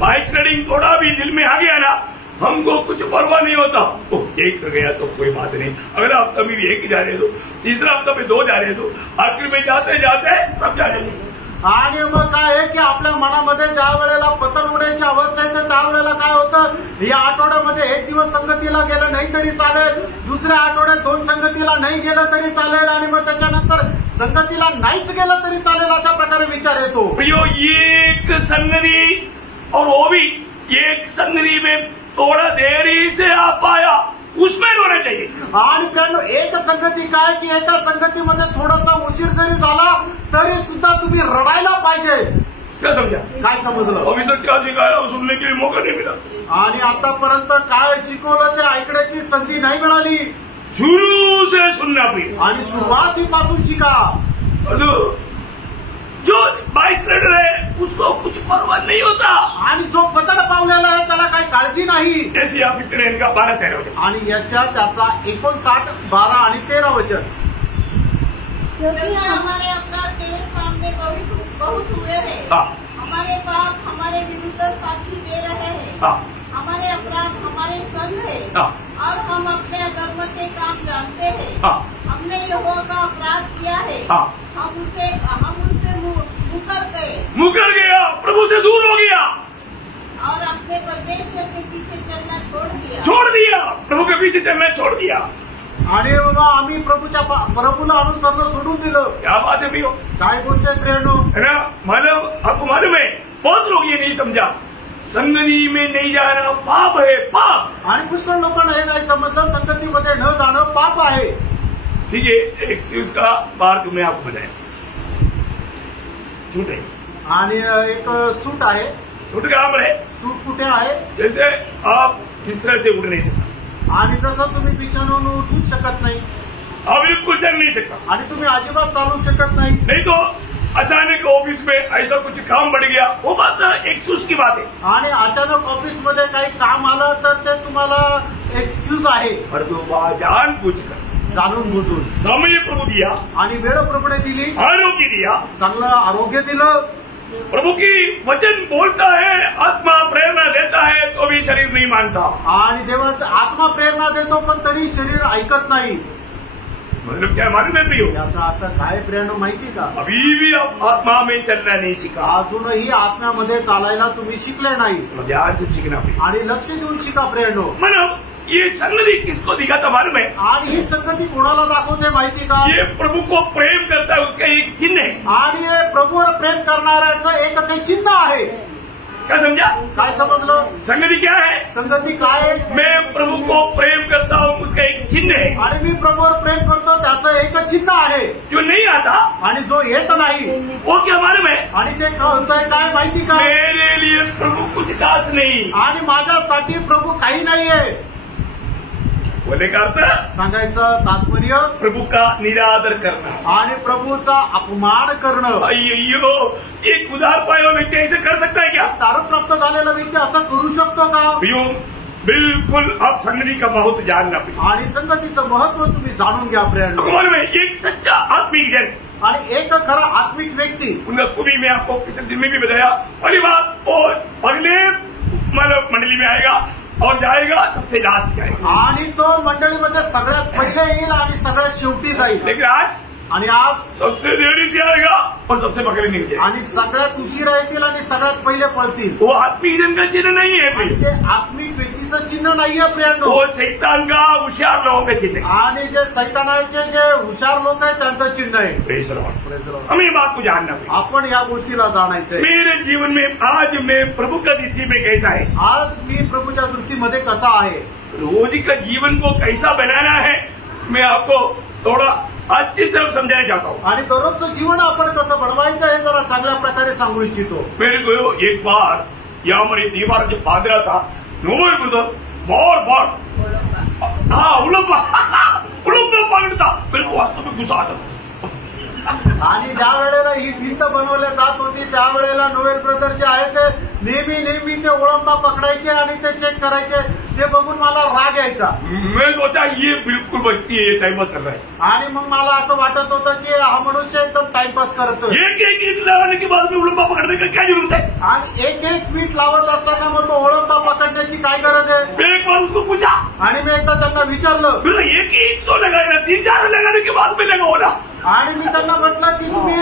बाइक राइडिंग थोड़ा भी दिल में आ गया ना, हमको कुछ परवाह नहीं होता. तो एक तो गया तो कोई बात नहीं, अगला हफ्ता में भी एक जा रहे दो, तीसरा हफ्ता में 2 जा रहे दो, आखिर में जाते जाते सब जा रहे दो. आणि मग काय आहे की आपल्या मनामध्ये ज्या वेळेला पतन होण्याची अवस्था येते त्यावेळेला काय होतं, या आठवड्यामध्ये एक दिवस संगतीला गेलं नाही तरी चालेल, दुसऱ्या आठवड्यात 2 संगतीला नाही गेलं तरी चालेल, आणि मग त्याच्यानंतर संगतीला नाहीच गेलं तरी चालेल, अशा प्रकारे विचार येतो. एक संगती और वो भी एक संगती में थोड़ा देरी से आ पाया उसमें होना चाहिए. आणि त्यानं एक संगती काय की एका संगतीमध्ये थोडासा उशीर जरी झाला तरी सुद्धा तुम्ही रडायला पाहिजे. क्या समझा? काय समजलं? अभी तक क्या सिखाया सुनने के लिए मौका नहीं मिला. आणि आतापर्यंत काय शिकवलं ते ऐकण्याची संधी नाही मिळाली. शुरू से सुनना पड़ेगा. आणि सुरुवातीपासून शिका. जो बाइक राइडर है उसको कुछ परवाह नहीं होता. आणि जो पतन पावलेला आहे त्याला काही काळजी नाही. जैसे आप ट्रेन का 12-13 वचन. आणि यशा त्याचा 59, 12 आणि 13 वचन. क्योंकि हमारे अपराध तेरे सामने बहुत हुए हैं. हमारे पाप हमारे विरुद्ध साक्षी दे रहे हैं. हमारे अपराध हमारे संग है और हम अपने अधर्म के काम जानते हैं. हमने यहोवा का अपराध किया है. हम उससे मुकर गया, प्रभु से दूर हो गया और अपने परमेश्वर के पीछे चलना छोड़ दिया. प्रभु के पीछे चलना छोड़ दिया. आणि बाबा आम्ही प्रभूला अनुसरण सोडून दिलं. क्या बात है भैया, काय गोष्ट आहे प्रेरणू, है ना. आपको मालूम है बहुत लोग ये नहीं समझा, संगती में नहीं जाना पाप है, पाप. आणि पुष्कळ लोकांना हे नाही समजलं संगतीमध्ये न जाणं पाप आहे. ठीक है, एक चीज का बार तुम्हें आपको बताया, झूठ है. आणि एक सूट आहे. झूठ काम है. सूट कुठे आहे? जैसे आप बिस्तर से उठ नहीं सकता, आणि जसं तुम्ही बिछाण्यावरून उठूच शकत नाही, आप बिल्कुल चल नहीं सकता, आणि तुम्ही अजिबात चालू शकत नाही. नहीं तो अचानक ऑफिस में ऐसा कुछ काम बढ़ गया, वो बात एक्सक्यूज की बात है. आणि अचानक ऑफिसमध्ये काही काम आलं तर ते तुम्हाला एक्सक्यूज आहे. पर तो जान पूछकर जाणून बुजून समय प्रभु दिया आणि वेळ प्रभूने दिली, आरोग्य दिया, चांगलं आरोग्य दिलं, प्रभु की वचन बोलता है, आत्मा प्रेरणा देता है तो भी शरीर नहीं मानता। आणि देवाचा आत्मा प्रेरणा देतो पण तरी शरीर ऐकत नाही। मतलब क्या मालूम है प्रियो? याचा अर्थ काय प्रेरणा माहिती का? अभी भी आप आत्मा में चलना नहीं सीखा, अजूनही आत्म्यामध्ये चालायला तुम्ही शिकले नाही। ध्यान से सीखना प्रियो, आणि लक्ष देऊन शिका प्रेरणो। मतलब ये संगति किसको दिखाता मालूम है? आणि ही संगती कोणाला दाखवते माहिती का? ये प्रभु को प्रेम करता है उसका एक चिन्ह है। आणि हे प्रभूवर प्रेम करणाऱ्याचं एक ते चिन्ह आहे। क्या समझा? काय समजलं? संगति क्या है? संगती काय आहे? मैं प्रभु को प्रेम करता हूँ उसका एक चिन्ह है। आणि मी प्रभूवर प्रेम करतो त्याचं एक चिन्ह आहे। जो नहीं आता आणि जो येत नाही वो क्या मालूम है? आणि ते काय माहिती का? मेरे लिए प्रभु कुछ खास नहीं, आणि माझ्यासाठी प्रभू काही नाहीये। बोले का अर्थ? सांगायचं तात्पर्य प्रभु का निरादर करना आणि प्रभूचा अपमान करणं। अय्यो, एक उधार पाया हुआ व्यक्ति ऐसे कर सकता है क्या? तारण प्राप्त झालेला व्यक्ती असं करू शकतो का? प्रियो, बिल्कुल आप संगति का बहुत जानना प्रियो, आणि संगतीचं महत्व तुम्ही जाणून घ्या प्रेरणा। मालूम है एक सच्चा आत्मिक जन आणि एक खरा आत्मिक व्यक्ती उनका खूबी में आपको पिछले दिन में भी बताया। पहली बात वो अगले मतलब मंडली में आएगा और जाएगा सबसे लास्ट जाएगा, आणि तो मंडळीमध्ये सगळ्यात पहिले येईल आणि सगळ्यात शेवटी जाईल। लेकिन आज आणि आज सबसे देरी से आएगा और सबसे पकड़े निकल जाएगा। आणि सगळ्यात उशिरा येतील आणि सगळ्यात पहिले पळतील। वो आत्मिक जन का चिन्ह नहीं है आणि प्रियो, ते आत्मिक व्यक्तीचं चिन्ह नाहीये प्रियांनो। वो शैतान का होशियार लोगों का चिन्ह है। आणि जे सैतानाचे जे हुशार लोक आहेत त्यांचं चिन्ह आहे। Praise the Lord. हमें ये बात को जानना प्रियो, आपण या गोष्टीला जाणायचंय। मेरे जीवन में आज मैं प्रभु का दृष्टि में कैसा है, आज मी प्रभूच्या दृष्टीमध्ये कसा आहे, रोज का जीवन को कैसा बनाना है, मैं आपको थोड़ा अच्छी तरफ समझाना चाहता हूँ। आणि दररोजचं जीवन आपण कसं बनवायचं हे जरा चांगल्या प्रकारे सांगू इच्छितो। मेरे को एक बार यहाँ मेरे दीवार जो पादरा था नोबल ब्रदर बार हाँ उलंबा पकड़ता, मेरे को वास्तव में गुस्सा आता। आणि ज्या वेळेला ही भिंत बनवल्या जात होती त्यावेळेला नोवेल ब्रदर जे आहे ते नेहमी ते ओळंबा पकडायचे आणि ते चेक करायचे, ते बघून मला राग यायचा। मैं सोचा ये बिल्कुल बचती है, टाइम पास कर रहा है। आणि मग मला असं वाटत होतं की हा मनुष्य एकदम टाइमपास करतोय। एक ईट लगाने के बाद में उलंबा पकड़ने का क्या जरूरत है? आणि एक मीठ लावत असताना मग तो ओळंबा पकडण्याची काय गरज आहे? मैं एक बार उसको पूछा, आणि मी एकदा त्यांना विचारलं, एक ईट तो लगाए ना, 3-4 लगाने के बाद में लगा होना। आणि मी त्यांना म्हटलं की तुम्ही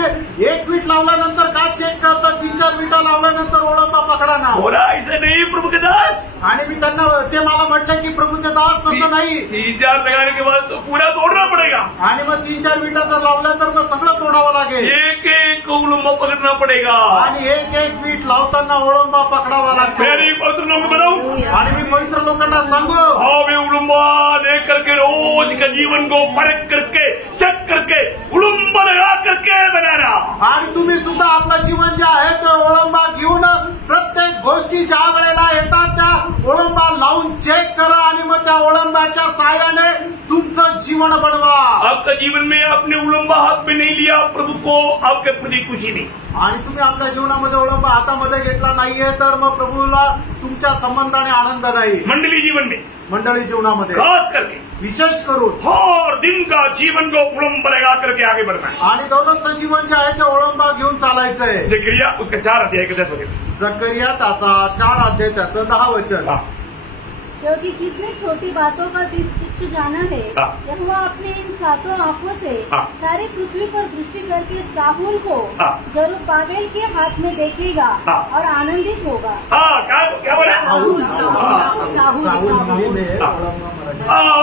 एक मीठ लावल्यानंतर काय चेक करता, 3-4 मिनिटं लावल्यानंतर ओळंबा पकडा ना। बोला ऐसे नहीं प्रभु के दास। आणि मी त्यांना ते मला म्हटलं की प्रभूचे दास तसं नाही, 3-4 लगाने के बाद तो पूरा तोड़ना पड़ेगा। आणि मग 3-4 मिनिटं जर लावलं तर मग सगळं तोडावं लागेल। एक उलंबा पकड़ना पड़ेगा आणि एक मीठ लावताना ओळंबा पकडावा लागतो। मेरी पवित्र लोग बताऊं, आणि मी पवित्र लोकांना सांगू, वे उलंबा लेकर के रोज का जीवन को परख करके चेक करके उलंबा लगा करके बनाना। आणि तुम्ही सुद्धा आपलं जीवन जे आहे ते ओळंबा घेऊन प्रत्येक गोष्टी ज्या वेळेला येतात त्या ओळंबा लावून चेक करा आणि मग त्या ओळंबाच्या साहाय्याने तुमचं जीवन बनवा। आपका जीवन में आपने उलंबा हाथ में नहीं लिया, प्रभु को आपके प्रति खुशी नहीं। आणि तुम्ही आपल्या जीवनामध्ये ओळंबा हातामध्ये घेतला नाहीये तर मग प्रभूला तुमच्या संबंधाने आनंद नाही। मंडली जीवन में, मंडळी जीवनामध्ये खास करके विशेष करून हर दिन का जीवन को उलंबा लगा करके आगे बढ़ना है। आणि दररोजचं जीवन जे आहे ते ओळंबा घेऊन चालायचंय। जकरिया उसका 4 अध्याय का 10 वचन। जकरिया त्याचा 4 अध्याय त्याचं 10 वचन। क्योंकि किसने छोटी बातों का तुच्छ जाना है, यहोवा अपने इन 7 आंखों से सारी पृथ्वी पर दृष्टि करके साहुल को जरुब्बाबेल के हाथ में देखेगा और आनंदित होगा। क्या बोला?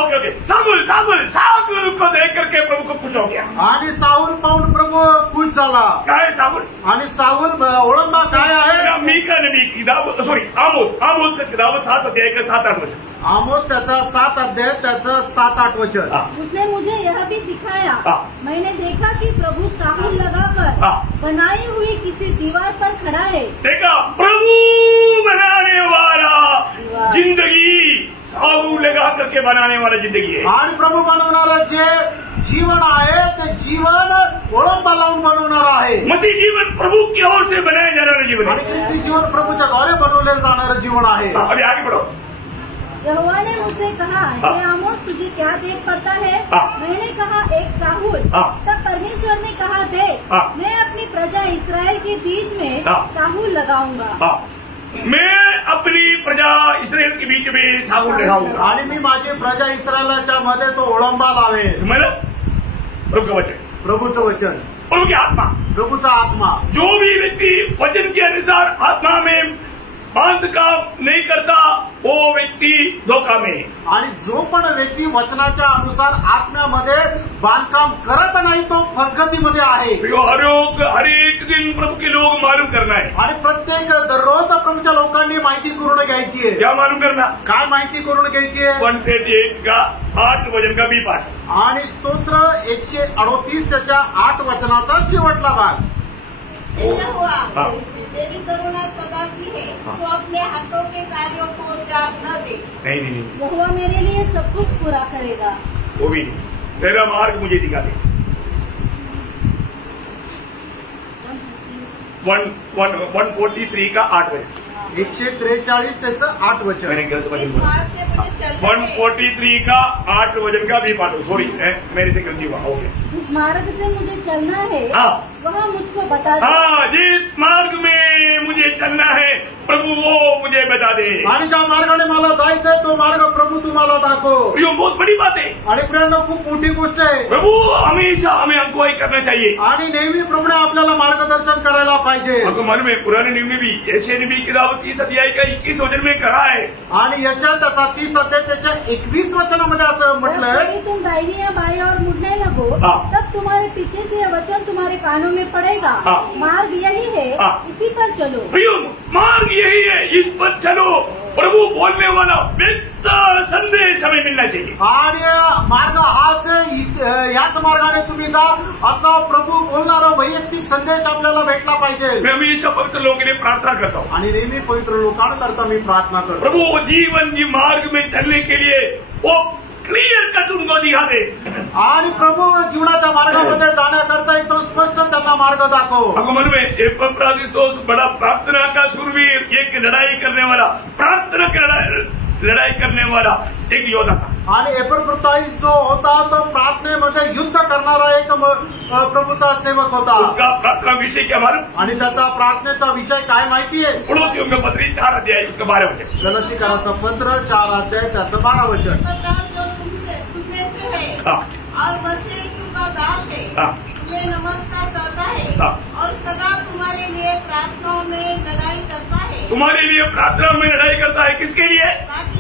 ओके साहुल को देख करके प्रभु को खुश हो गया। आणि साहुल पाहून प्रभू खुश झाला। काय साहुल? आणि साहुल ओळंबा काय आहे? मीका नबी किताब, सॉरी आमोस का किताब 7 अध्याय का 7-8 वचन। आमोस त्याचा 7 अध्याय त्याचं 7-8 वचन। उसने मुझे यह भी दिखाया, मैंने देखा कि प्रभु साहुल लगाकर बनाई हुई किसी दीवार पर खड़ा है। देखा, प्रभु बनाने वाला जिंदगी साहुल लगा करके बनाने वाला जिंदगी है। आणि प्रभू बनवणारं जे जीवन आहे ते जीवन ओळंबा लावून बनवणार आहे। मसीह जीवन प्रभु की ओर से बनाया जाणारं जीवन है। आणि ख्रिस्ती जीवन प्रभूच्या द्वारे बनवलेलं जाणारं जीवन आहे। अभी आगे बढ़ो। यहोवा ने मुझसे कहा, हे आमोस, तुझे क्या देख पड़ता है? मैंने कहा, एक साहुल। तब परमेश्वर ने कहा, देख, मैं अपनी प्रजा इस्राएल के बीच में साहुल लगाऊंगा। मैं अपनी प्रजा इस्रायल के बीच में साहुल लगाऊंगा आणि मी माझी प्रजा इस्रायलाच्या मध्ये तो ओळंबा लावेल। प्रभु का वचन, प्रभूचं वचन, प्रभु की आत्मा, प्रभूचा आत्मा। जो भी व्यक्ति वचन के अनुसार आत्मा में बांध काम नहीं करता वो व्यक्ति धोखा में। आणि जो पण व्यक्ती वचनाच्या अनुसार आत्म्यामध्ये बांधकाम करत नाही तो फसगतीमध्ये आहे। हर एक दिन प्रभु के लोग मालूम करना है आणि प्रत्येक दररोज प्रभूच्या लोकांनी माहिती करून घ्यायची आहे। क्या मालूम करना? काय माहिती करून घ्यायची आहे? 138 का 8 वचन का बी पाठ आणि स्तोत्र 138 त्याच्या 8 वचनाचा शेवटला भाग। तेरी करुणा सदा की है, तो अपने हाथों के कार्यों को त्याग न दे। नहीं, यहोवा मेरे लिए सब कुछ पूरा करेगा। वो भी नहीं, तेरा मार्ग मुझे दिखा दे। 143 का 8 वचन, 143 त्याचं 8 वचन। मैंने गलत वचन इस बोला। मार्ग से मुझे चलना है। 143 का 8 वचन का भी पाठ, सॉरी मेरे से गलती हुआ, हो गया। इस मार्ग से मुझे चलना है, वह मुझको बता दे। जिस मार्ग में मुझे चलना है प्रभु वो मुझे बता दे। आणि ज्या मार्गाने मला जायचंय तो मार्ग प्रभू तुम्हाला दाखव। ये बहुत बड़ी बात है। आणि प्रेरणा खूप मोठी गोष्ट आहे। प्रभु हमेशा हमें अगुवाई करना चाहिए आणि नेहमी प्रभूने आपल्याला मार्गदर्शन करायला पाहिजे। आपको मालूम है पुराने नियम में भी यशायाह नबी की किताब 30 अध्याय का 21 वचन में कहा है। आणि यशायाह त्याचा 30 अध्याय त्याच्या 21 वचनामध्ये असं म्हटलंय, तुम दाहिनी या बाई और मुड़ने लगो, तब तुम्हारे पीछे से यह वचन तुम्हारे कानों में पड़ेगा। मार्ग यही है, इसी पर चलो। मार्ग यही है, इस पर चलो। प्रभु बोलने वाला बेहतर संदेश हमें मिलना चाहिए। आणि मार्ग हाच, याच मार्गाने तुम्ही जा असा प्रभू बोलणारा वैयक्तिक संदेश आपल्याला भेटला पाहिजे। मैं हमेशा पवित्र लोगों के लिए प्रार्थना करता हूँ। आणि नेहमी पवित्र लोकांकरता मी प्रार्थना करतो, प्रभु जीवन की मार्ग में चलने के लिए वो क्लियर कट उनको दिखा दे। आणि प्रभू जीवनाच्या मार्गामध्ये जाण्याकरता एकदम स्पष्ट त्यांना मार्ग दाखव। आपको मालूम है एपफ्रादितुस बड़ा प्रार्थना का शूरवीर, एक लड़ाई करने वाला, प्रार्थना की लड़ाई करने वाला एक योद्धा था। आणि एपफ्रादितुस जो होता तो प्रार्थनेमध्ये युद्ध करणारा एक प्रभूचा सेवक होता। उसका प्रार्थना विषय क्या मालूम? आणि त्याचा प्रार्थनेचा विषय काय माहिती आहे? पड़ोसियों का पत्र 4 अध्याय उसका 12 वचन। गलतीकाराचं पत्र 4 अध्याय त्याचं 12 वचन। और मसीह यीशु का दास है, तुम्हें नमस्कार करता है और सदा तुम्हारे लिए प्रार्थनाओं में लड़ाई करता है। तुम्हारे लिए प्रार्थना में लड़ाई करता है, किसके लिए? ताकि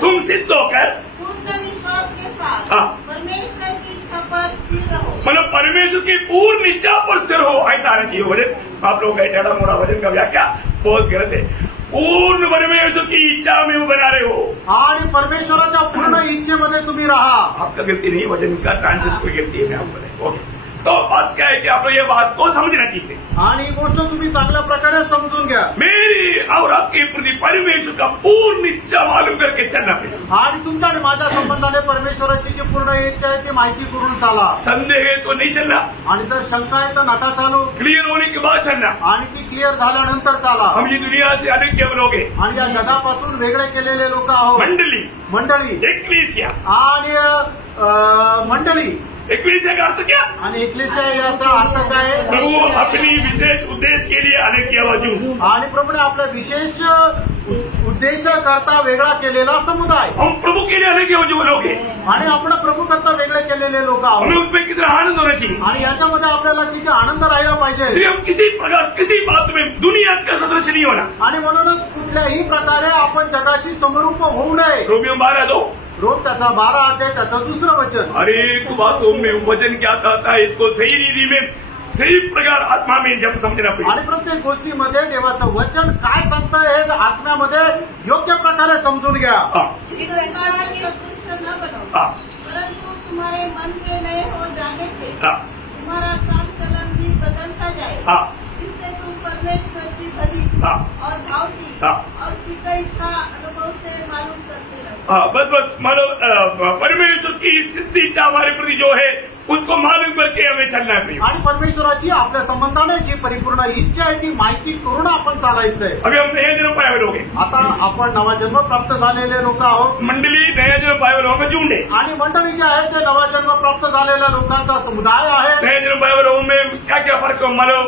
तुम सिद्ध होकर पूर्ण विश्वास के साथ परमेश्वर की इच्छा पर स्थिर रहो। मतलब परमेश्वर की पूर्ण इच्छा पर स्थिर हो, ऐसा आना चाहिए वचन। आप लोग टेढ़ा मोड़ा वचन का व्याख्या बहुत गलत है। पूर्ण परमेश्वर की इच्छा में वो बना रहे हो आणि परमेश्वराच्या पूर्ण इच्छेमध्ये तुम्ही राहा। आपका गलती नहीं, वचन का ट्रांसलेट कोई गलती है, मैं आपको बताऊं। ओके, तो बात क्या है कि आप ये बात को समझना चाहिए आणि ही गोष्ट तुम्ही चांगल्या प्रकारे समजून घ्या। मेरी और आपके प्रति परमेश्वर का पूर्ण इच्छा मालूम करके चलना पड़ेगा। आणि तुमच्या आणि माझ्या संबंधाने परमेश्वराची जी पूर्ण इच्छा आहे ती माहिती करून चाला। संदेह है तो नहीं चलना, आणि जर शंका आहे तर नका चालू। क्लियर होने के बाद चलना। आणि ती क्लिअर झाल्यानंतर चाला। हम ये दुनिया से अलग केवल लोग हैं आणि या जगापासून वेगळे केलेले लोक आहोत। मंडळी एक्लेसिया आणि मंडळी। एक्लेसिया का अर्थ क्या? आणि एक्लेसिया याचा अर्थ काय? प्रभु अपनी विशेष उद्देश्य के लिए अलग किया हुआ जूस। आणि प्रभूने आपल्या विशेष उद्देश करता वेगळा केलेला समुदाय। हम प्रभु के लिए अलग किया हुआ लोग हैं आणि आपण प्रभू करता वेगळे केलेले लोक आहोत। हमें उसमें कितना आनंद होना चाहिए आणि याच्यामध्ये आपल्याला किती आनंद राहिला पाहिजे। हम किसी प्रकार किसी बात में दुनिया का सदस्य नहीं होना। आणि म्हणूनच कुठल्याही प्रकारे आपण जगाशी समरूप होऊ नये। रोमियो 12:2 रोम त्याचा 12 अध्याय त्याचं 2रं वचन। हर एक बातों में वचन क्या कहता है इसको सही रीति में सही प्रकार आत्मा में जब समझना पड़ेगा। आणि प्रत्येक गोष्टीमध्ये देवाचं वचन काय सांगतं हे आत्म्यामध्ये योग्य प्रकारे समजून घ्या। न बनो, परंतु तुम्हारे मन के नए हो जाने से तुम्हारा काम चलन भी बदलता जाए, जिससे तुम परमेश्वर की भली और भावती और सीधा इच्छा अनुभव से मालूम करते रहो। बस मानो परमेश्वर की सिद्ध इच्छा हमारे प्रति जो है उसको मालूम करके हमें चलना है। आणि परमेश्वराची आपल्या संबंधाने जी परिपूर्ण इच्छा आहे ती माहिती करून आपण चालायचंय। अभी हम नया जन्म पाए हुए लोग हैं। आता आपण नवा जन्म प्राप्त झालेले लोक आहोत। मंडली नया जन्म पाए हुए लोगों में झुंड है। आणि मंडळी जे आहे ते नवा जन्म प्राप्त झालेल्या लोकांचा समुदाय आहे। नया जन्म पाए हुए लोगों में क्या क्या फर्क मानो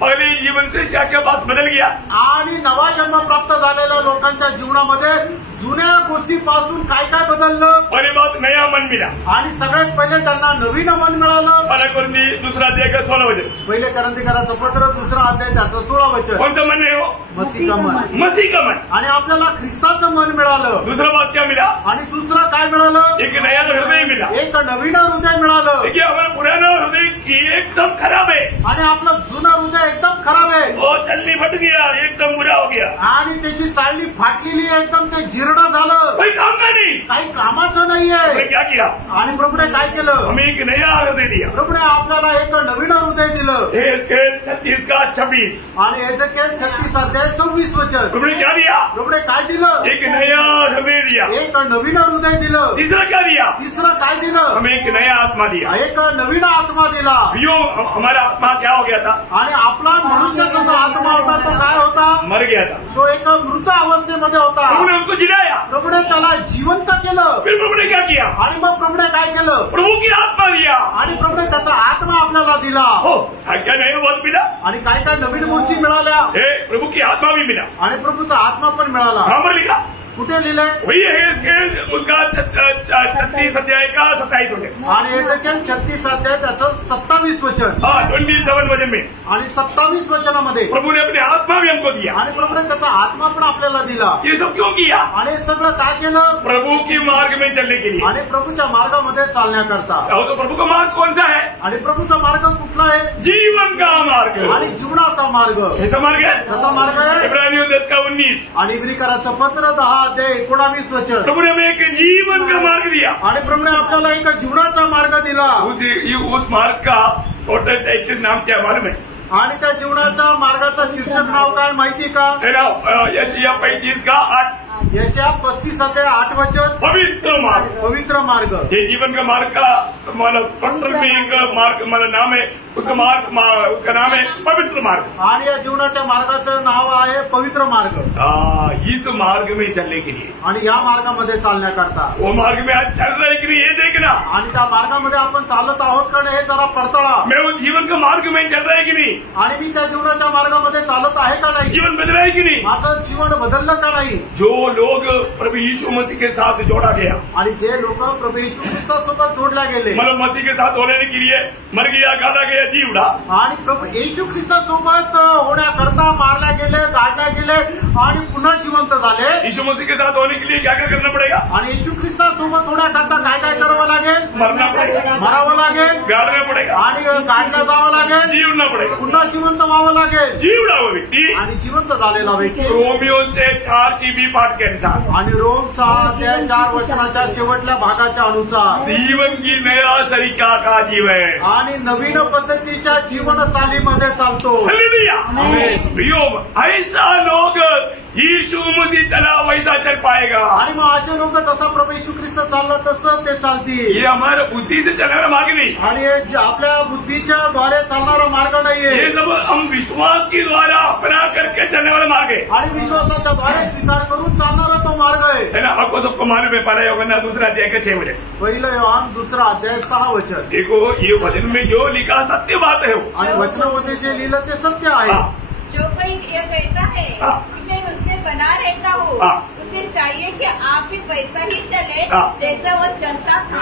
पहले जीवन से क्या क्या बात बदल गया। आणि नवा जन्म प्राप्त झालेल्या लोकांच्या जीवनामध्ये जुन्या गोष्टीपासून काय काय बदललं। पहली बात नया मन मिला। आणि सगळ्यात पहिले त्यांना नवीन मन मिळालं। पहला कोरिंथी दूसरा अध्याय का 16 वचन। पहिले कोरिंथीकरांचं पत्र दुसरा अध्याय त्याचं 16 वचन। कौन सा मन है वो? मसीह का मन। मसीह का मन। आणि आपल्याला ख्रिस्ताचं मन मिळालं। दूसरा बात क्या मिला? आणि दुसरा काय मिळालं? एक नया हृदय मिला। एक नवीन हृदय मिळालं। देखिए हमारा पुराना हृदय एकदम खराब है आणि आपलं जुनं हृदय एकदम खराब आहे। वो चलनी फट गया, एकदम बुरा हो गया आणि त्याची चालणी फाटलेली एकदम ते जीर्ण झालं। कोई काम का नहीं, काही कामाचं नाहीये। हमने क्या किया? आणि प्रभूने काय केलं? हमें एक नया हृदय दिया। प्रभूने आपल्याला एक नवीन हृदय दिलं। 36 का 26 आणि एजेकिएल 36 अध्याय 26 वचन। प्रभुने क्या दिया? प्रभूने काय दिलं? एक नया हृदय दिया। एक नवीन हृदय दिलं। तीसरा क्या दिया? तिसरं काय दिलं? हमें एक नया आत्मा दिया। एक नवीन आत्मा दिला। यो हमारा आत्मा क्या हो गया था? आणि आपला मनुष्याचा जो आत्मा होता तो काय होता? मर गया था। तो एक मृत अवस्थेमध्ये होता। प्रभुने उसको जिलाया। प्रभूने त्याला जिवंत केलं। फिर प्रभु ने क्या किया? आणि मग प्रभूने काय केलं? प्रभु की आत्मा दिया। आणि प्रभूने त्याचा आत्मा आपल्याला दिला। हो क्या नया बात मिला? आणि काय काय नवीन गोष्टी मिळाल्या। प्रभु की आत्मा भी मिला। आणि प्रभूचा आत्मा पण मिळाला। कहाँ पर लिखा? कुठे लिहिलंय? वही है उसका 36 अध्याय का 27 वचन। आणि एजेकिएल 36 अध्याय त्याचं 27 वचन। 27 वचन में। आणि 27 वचनामध्ये प्रभु ने अपने आत्मा भी हमको दिया। आणि प्रभूने त्याचा आत्मा पण आपल्याला दिला। ये सब क्यों किया? आणि हे सगळं काय केलं? प्रभु के मार्ग में चलने के लिए। आणि प्रभूच्या मार्गामध्ये चालण्याकरता। तो प्रभु का मार्ग कौन सा है? आणि प्रभूचा मार्ग कुठला आहे? जीवन का मार्ग। आणि जीवनाचा मार्ग। कैसा मार्ग है? कसा मार्ग आहे? इब्रानियों 10 का 19। आणि इब्रिकरांचं पत्र 10 अध्याय 19 वचन। प्रभु ने हमें एक जीवन का मार्ग दिया। आणि प्रभूने आपल्याला एक जीवनाचा मार्ग दिला। उस मार्ग का टोटल टाइटल नाम क्या मालूम है? आणि त्या जीवनाचा मार्गाचं शीर्षक नाव काय माहिती का? यशायाह 35 का 8। यशायाह 35 अध्याय 8 वचन। पवित्र मार्ग। पवित्र मार्ग। ये जीवन का मार्ग का मतलब टोटल में एक मार्ग मतलब नाम है। उसका उसका नाम है पवित्र मार्ग। आणि या जीवनाच्या मार्गाचं नाव आहे पवित्र मार्ग। इस मार्ग में चलने के लिए। आणि या मार्गामध्ये चालण्याकरता। वो मार्ग में आज चल रहा है कि नहीं ये देखना। आणि त्या मार्गामध्ये आपण चालत आहोत का नाही हे जरा पडताळा। मैं उस जीवन का मार्ग में चल रहा है कि नहीं? आणि मी त्या जीवनाच्या मार्गामध्ये चालत आहे का नाही? जीवन बदल रहा है कि नहीं? माझं जीवन बदललं का नाही? जो लोग प्रभु यीशु मसीह के साथ जोड़ा गया। आणि जे लोक प्रभू येशू ख्रिस्तासोबत जोडल्या गेले। मतलब मसीह के साथ होने के लिए मर गया, गाड़ा गया, जी उड़ा। आणि प्रभू येशू ख्रिस्तासोबत होण्याकरता मारल्या गेले, गाडल्या गेले आणि पुन्हा जिवंत झाले। यीशु मसीह के साथ होने के लिए क्या क्या करना पड़ेगा? आणि येशू ख्रिस्तासोबत होण्याकरता काय काय करावं लागेल? मरना पड़ेगा, मरावं लागेल, गाड़ना पड़ेगा आणि गाडलं जावं लागेल, जी उड़ना पड़ेगा, पुन्हा जिवंत व्हावं लागेल। जी उड़ा हुआ व्यक्ति आणि जिवंत झालेला व्यक्ती रोमियो से 4 की बी पाठ के अनुसार आणि रोम 6 अध्याय 4 वचनाच्या शेवटल्या भागाच्या अनुसार जीवन की नया तरीका का जीवन आणि नवीन पद्धतीच्या जीवन चालीमध्ये चालतो। हालेलुया। आमेन। प्रियो ऐसा लोग यीशु मसीह चला वैसा चल पाएगा। आणि मग असे लोक जसा प्रभू येशू ख्रिस्त चालला तसं ते चालतील। ये हमारा बुद्धि से चलने वाला मार्ग नहीं। आणि हे जे आपल्या बुद्धीच्या द्वारे चालणारा मार्ग नाहीये। ये सब हम विश्वास के द्वारा अपना करके चलने वाला मार्ग है। आणि विश्वासाच्या द्वारे स्वीकार करून चालणारा तो मार्ग आहे ना। आपको सबको मालूम है पहला योहन्ना 2 अध्याय के 6 वचन। पहिलं योहान 2 अध्याय 6 वचन। देखो ये वचन में जो लिखा सत्य बात है। आणि वचनामध्ये जे लिहिलं ते सत्य आहे। जो कोई ये कहता है कि मैं उसमें बना रहता हूँ, उसे चाहिए कि आप भी वैसा ही चले जैसा वो चलता था।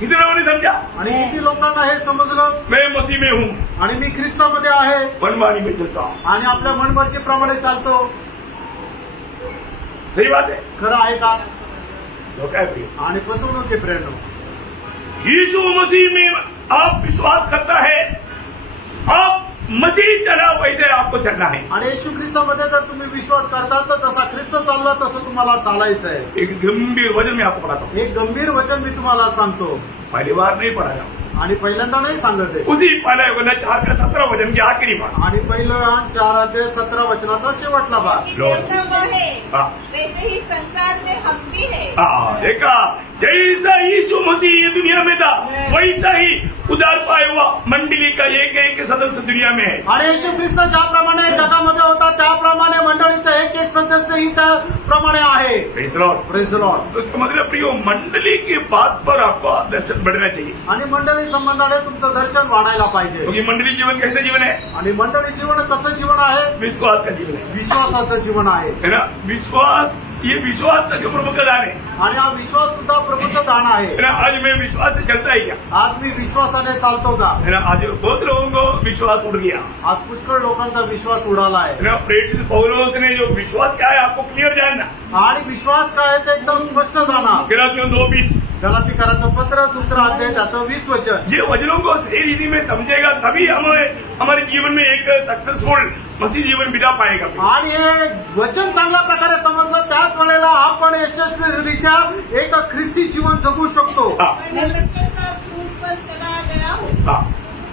किती लोगों ने समझा? आणि किती लोकांना हे समजलं? मैं मसीह में हूँ आणि मी ख्रिस्तामध्ये आहे, मनमानी में चलता हूँ आणि आपल्या मनमर्जीप्रमाणे चालतो। सही बात है, खरं आहे का? धोखा है प्रिय। आणि फसवणूक आहे प्रेरणा। यीशु मसीह में आप विश्वास करता है, आप मसीह चला वैसे आपको चलना है। आणि येशू ख्रिस्तामध्ये जर तुम्ही विश्वास करता तर जसा ख्रिस्त चालला तसं तुम्हाला चालायचं आहे। एक गंभीर वचन में आपको पढ़ाता हूँ। एक गंभीर वचन मी तुम्हाला सांगतो। पहली बार नहीं पढ़ाया आणि पहिल्यांदा नाही सांगत आहे। उसी पहला योहन्ना 4 का 17 वचन की आखिरी बात। आणि पहिलं 4 अध्याय 17 वचनाचा शेवटला भाग। जैसा वो है वैसे ही संसार में हम भी है। देखा जैसा यीशु मसीह ये दुनिया में था वैसा ही उद्धार पाया हुआ मंडली का एक एक सदस्य दुनिया में है। आणि येशू ख्रिस्त ज्याप्रमाणे जगामध्ये होता त्याप्रमाणे मंडळीचा एक एक सदस्यही त्याप्रमाणे आहे। Praise Lord, praise Lord. तो इसका मतलब प्रियो मंडली की बात पर आपको दर्शन बढ़ना चाहिए आणि मंडळी संबंधाने तुमचं दर्शन वाढायला पाहिजे। क्योंकि मंडली जीवन कैसे जीवन है? आणि मंडळी जीवन कसं जीवन आहे? विश्वास का जीवन है, विश्वासाचं जीवन आहे ना? विश्वास, ये विश्वास का जो प्रभु का दान है, आणि हा विश्वास सुद्धा प्रभूचं दान आहे। है ना? आज मैं विश्वास से चलता ही क्या? आज मी विश्वासाने चालतो का? है ना? आज बहुत लोगों को विश्वास उड़ गया, आज पुष्कळ लोकांचा विश्वास उडाला आहे। है ना? प्रेरित पौलुस ने जो विश्वास क्या है आपको क्लियर जानना, आणि विश्वास काय आहे ते एकदम स्पष्ट जाणार। गलातियों 2:20 गलातीकराचं पत्र 2 अध्याय त्याचं 20 वचन। ये वचनों को सही रीति में समझेगा तभी हमारे जीवन में एक सक्सेसफुल मसीह जीवन बिता पाएगा। आणि हे वचन चांगल्या प्रकारे समजलं त्याच वेळेला आपण यशस्वीरित्या एक ख्रिस्ती जीवन जगू शकतो। मैं उसके साथ क्रूस पर चला गया हूँ,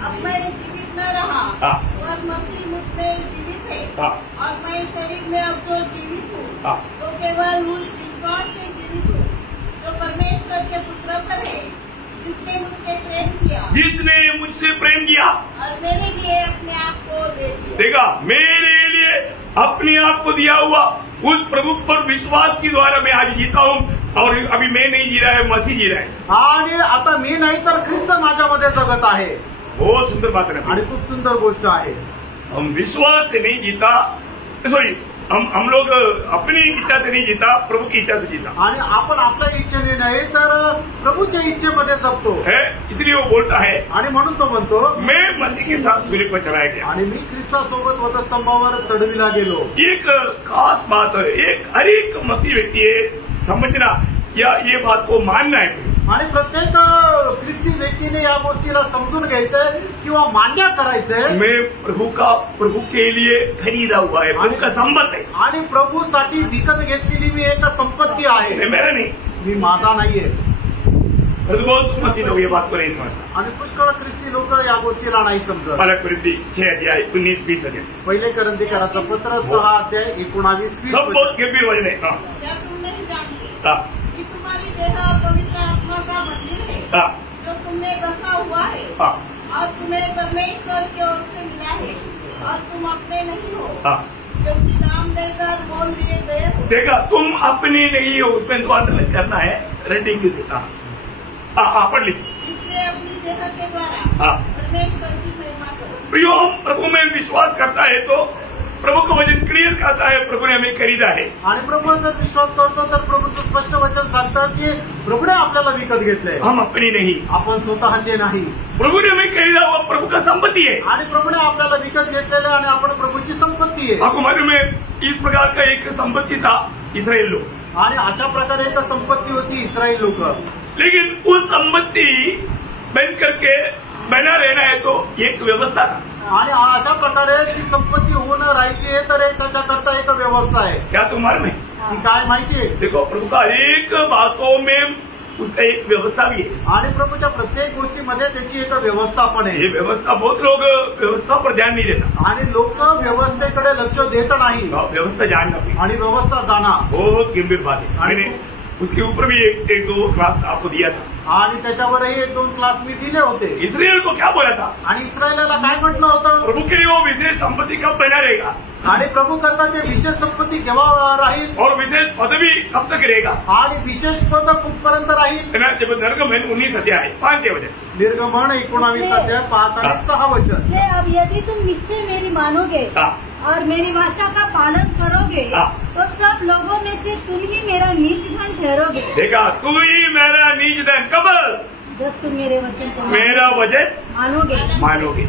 अब मैं जीवित न रहा और मसीह मुझ में जीवित है, और मैं शरीर में अब जो जीवित हूँ तो केवल उस विश्वास से जीवित हूँ जो परमेश्वर के पुत्र पर है, जिसने मुझसे प्रेम किया, जिसने मुझसे प्रेम किया और मेरे लिए अपने आप को दे दिया। देखा, मेरे लिए अपने आप को दिया हुआ उस प्रभु पर विश्वास के द्वारा मैं आज जीता हूँ, और अभी मैं नहीं जी रहा है, मसीह जी रहा है। आणि आता मी नाही तर ख्रिस्त माझ्यामध्ये जगत आहे। बहुत सुंदर बात है आणि खूप सुंदर गोष्ट आहे। हम विश्वास से नहीं जीता, सॉरी हम लोग अपनी इच्छा से नहीं जीता, प्रभु की इच्छा से जीता। आणि आपण आपल्या इच्छेने नाही तर प्रभूच्या इच्छेमध्ये जगतो है, इसलिए वो बोलता है, आणि म्हणून तो म्हणतो मैं मसीह के साथ सूर्य पर चलाया गया। आणि मी ख्रिस्तासोबत वधस्तंभावर चढविला गेलो। एक खास बात है, एक हर एक मसीह व्यक्ति है समझना या ये बात को मानना है, आणि प्रत्येक ख्रिस्ती व्यक्तीने या गोष्टीला समजून घ्यायचंय किंवा मान्य करायचंय। मैं प्रभु के लिए खरीदा हुआ है, प्रभु का संपत्ति है, आणि प्रभूसाठी विकत घेतलेली मी एक संपत्ती आहे। मैं मेरा नहीं, मी माझा नाहीये। बहुत मसीह लोग ये बात को नहीं समझता। आणि पुष्कळ ख्रिस्ती लोक या गोष्टीला नाही समजत। पहला कुरिन्थी 6 अध्याय 19-20 अध्याय, पहिले करंथीकराचं पत्र 6 अध्याय 19-20 सब बहुत गंभीर वचन है। क्या तुम नहीं जानते कि तुम्हारी देह पवित्र आत्मा का मंदिर है जो तुमने बसा हुआ है, और तुम्हें परमेश्वर की ओर से मिला है, और तुम अपने नहीं हो क्योंकि नाम देकर मोल लिए गए हो। देखा, तुम अपने नहीं हो, उसमें अंदर करना है रेडिंग की सीता पढ़ ली। इसलिए अपनी देह के द्वारा परमेश्वर की महिमा करो। प्रियो, हम प्रभु में विश्वास करता है तो प्रभु का वचन क्लियर करता है, प्रभु ने हमें खरीदा है। आणि प्रभू जर विश्वास करतो तर प्रभूचं स्पष्ट वचन सांगतात की प्रभूने आपल्याला विकत घेतलंय, हम अपनी नहीं, आपण स्वतःचे नाही। प्रभु ने हमें खरीदा हुआ प्रभु का संपत्ति है, आणि प्रभूने आपल्याला विकत घेतलेलं आणि आपण प्रभूची संपत्ती आहे। आपको मालूम है इस प्रकार का एक संपत्ति था इस्राएल लोग, आणि अशा प्रकारे एक संपत्ती होती इस्रायल लोक। लेकिन उस संपत्ति बन करके बना रहना है तो एक व्यवस्था था, आणि अशा प्रकारे ती संपत्ती होऊन राहायची आहे तर त्याच्याकरता एक व्यवस्था आहे। क्या तुम्हारे में ती काय माहितीये? देखो, प्रभु का एक बातों में उसका एक व्यवस्था भी है, आणि प्रभूच्या प्रत्येक गोष्टीमध्ये त्याची एक व्यवस्था पण आहे। ये व्यवस्था, बहुत लोग व्यवस्था पर ध्यान नहीं देता, आणि लोक व्यवस्थेकडे लक्ष देत नाही, व्यवस्था जानना भी आणि व्यवस्था जाणं बहुत गंभीर बात है। मैंने उसके ऊपर भी एक दो क्लास आपको दिया था, आणि त्याच्यावरही 1-2 क्लास मी दिले होते। इस्राएल को क्या बोला था? आणि इस्रायलाला काय म्हटलं होतं? प्रभु के लिए वो विशेष संपत्ति कब बना रहेगा, आणि प्रभू करता ते विशेष संपत्ती केव्हा राहील, और विशेष पदवी कब तक रहेगा, आणि विशेष पद कुठपर्यंत राहील। जब निर्गमन 19 अध्याय 5 वचन, निर्गमन 19 अध्याय 5 आणि 6 वचन। इसलिए अब यदि तुम निश्चय मेरी मानोगे और मेरी वाचा का पालन करोगे तो सब लोगों में से तुम ही मेरा निज धन ठहरोगे। देखा, तू ही मेरा निज धन कब? जब तुम मेरे वचन को मेरा वचन मानोगे,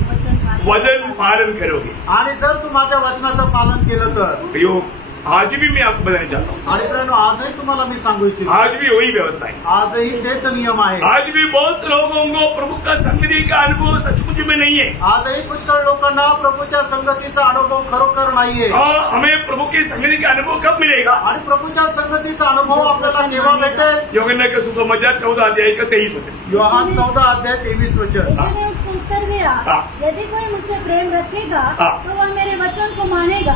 वचन पालन करोगे। आणि जर तू माझ्या वचनाचं पालन केलं तर। आज भी मैं आपको बताना चाहता हूँ, आणि मित्रांनो आजही तुम्हाला मी सांगू इच्छितो, आज भी वही व्यवस्था है, आजही तेच नियम आहे। आज भी बहुत लोगों को प्रभु का संगति का अनुभव सचमुच में नहीं है, आजही पुष्कळ लोकांना प्रभूच्या संगतीचा अनुभव खरोखर नाहीये। और हमें प्रभु की संगति का अनुभव कब मिलेगा? आणि प्रभूच्या संगतीचा अनुभव आपल्याला केव्हा भेटेल? योगेंद्र के सुसमाचार 14 अध्याय का 23 वचन, योहान 14 अध्याय 23 वचन। उसने उसको उत्तर दिया, यदि कोई मुझसे प्रेम रखेगा तो वह मेरे वचन को मानेगा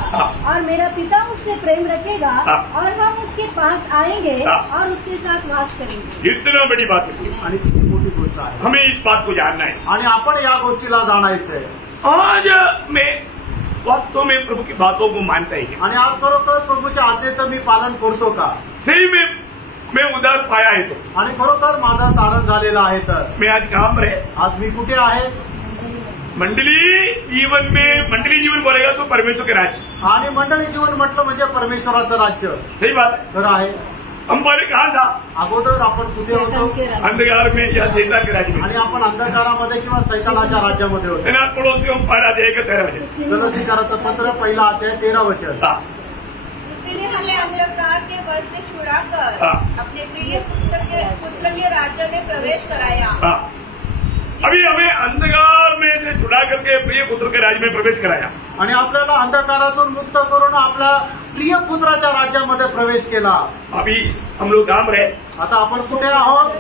और मेरा पिता मुझसे प्रेम रखेगा और हम उसके पास आएंगे और उसके साथ वास करेंगे। इतना बड़ी बात है आणि किती मोठी गोष्ट आहे, हमें इस बात को जानना है आणि आपण या गोष्टीला जाणायचंय। आज मैं वास्तव में प्रभु की बातों को मानता ही आणि आज खरोखर प्रभूच्या आज्ञेचं मी पालन करतो का? सही में मैं उधार पाया है तो, आणि खरोखर माझं तारण झालेलं आहे तर मैं आज कहाँ पर है? आज मी कुठे आहे? मंडली जीवन में, मंडली जीवन बोलेगा तो परमेश्वर के राज्य, आणि मंडळी जीवन म्हटलं म्हणजे परमेश्वराचं राज्य। सही बात है। खरं आहे। हम पहले कहाँ था? अगोदर आपण कुठे होतो? अंधकार में या शैतान के राज्य में, आणि आपण अंधकारामध्ये किंवा सैतानाच्या राज्यामध्ये होतो। अनाथ पड़ोसियों हम पढ़ा जाएगा 13 बजे गलतीकाराचं पत्र पहिला अध्याय 13 वचन। इसीलिए हमें अंधकार के वश से छुड़ाकर अपने प्रिय पुत्र के राज्य में प्रवेश कराया। अभी हमें अंधकार में से छुड़ा करके प्रिय पुत्र के राज्य में प्रवेश कराया आणि आपल्याला अंधकारातून मुक्त करून आपल्या प्रिय पुत्राच्या राज्यामध्ये प्रवेश केला। अभी हम लोग काम रहे, आता आपण कुठे आहोत?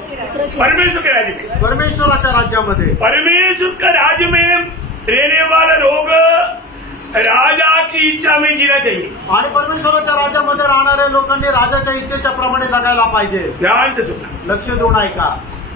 परमेश्वर के राज्य में, परमेश्वराच्या राज्यामध्ये। परमेश्वर के राज्य में रहने वाले लोग राजा की इच्छा में जीना चाहिए। आणि परमेश्वराच्या राज्यामध्ये राहणाऱ्या लोकांनी राजाच्या इच्छेच्या प्रमाणे जगायला पाहिजे। ध्यान से सुनना, लक्ष देऊन ऐका।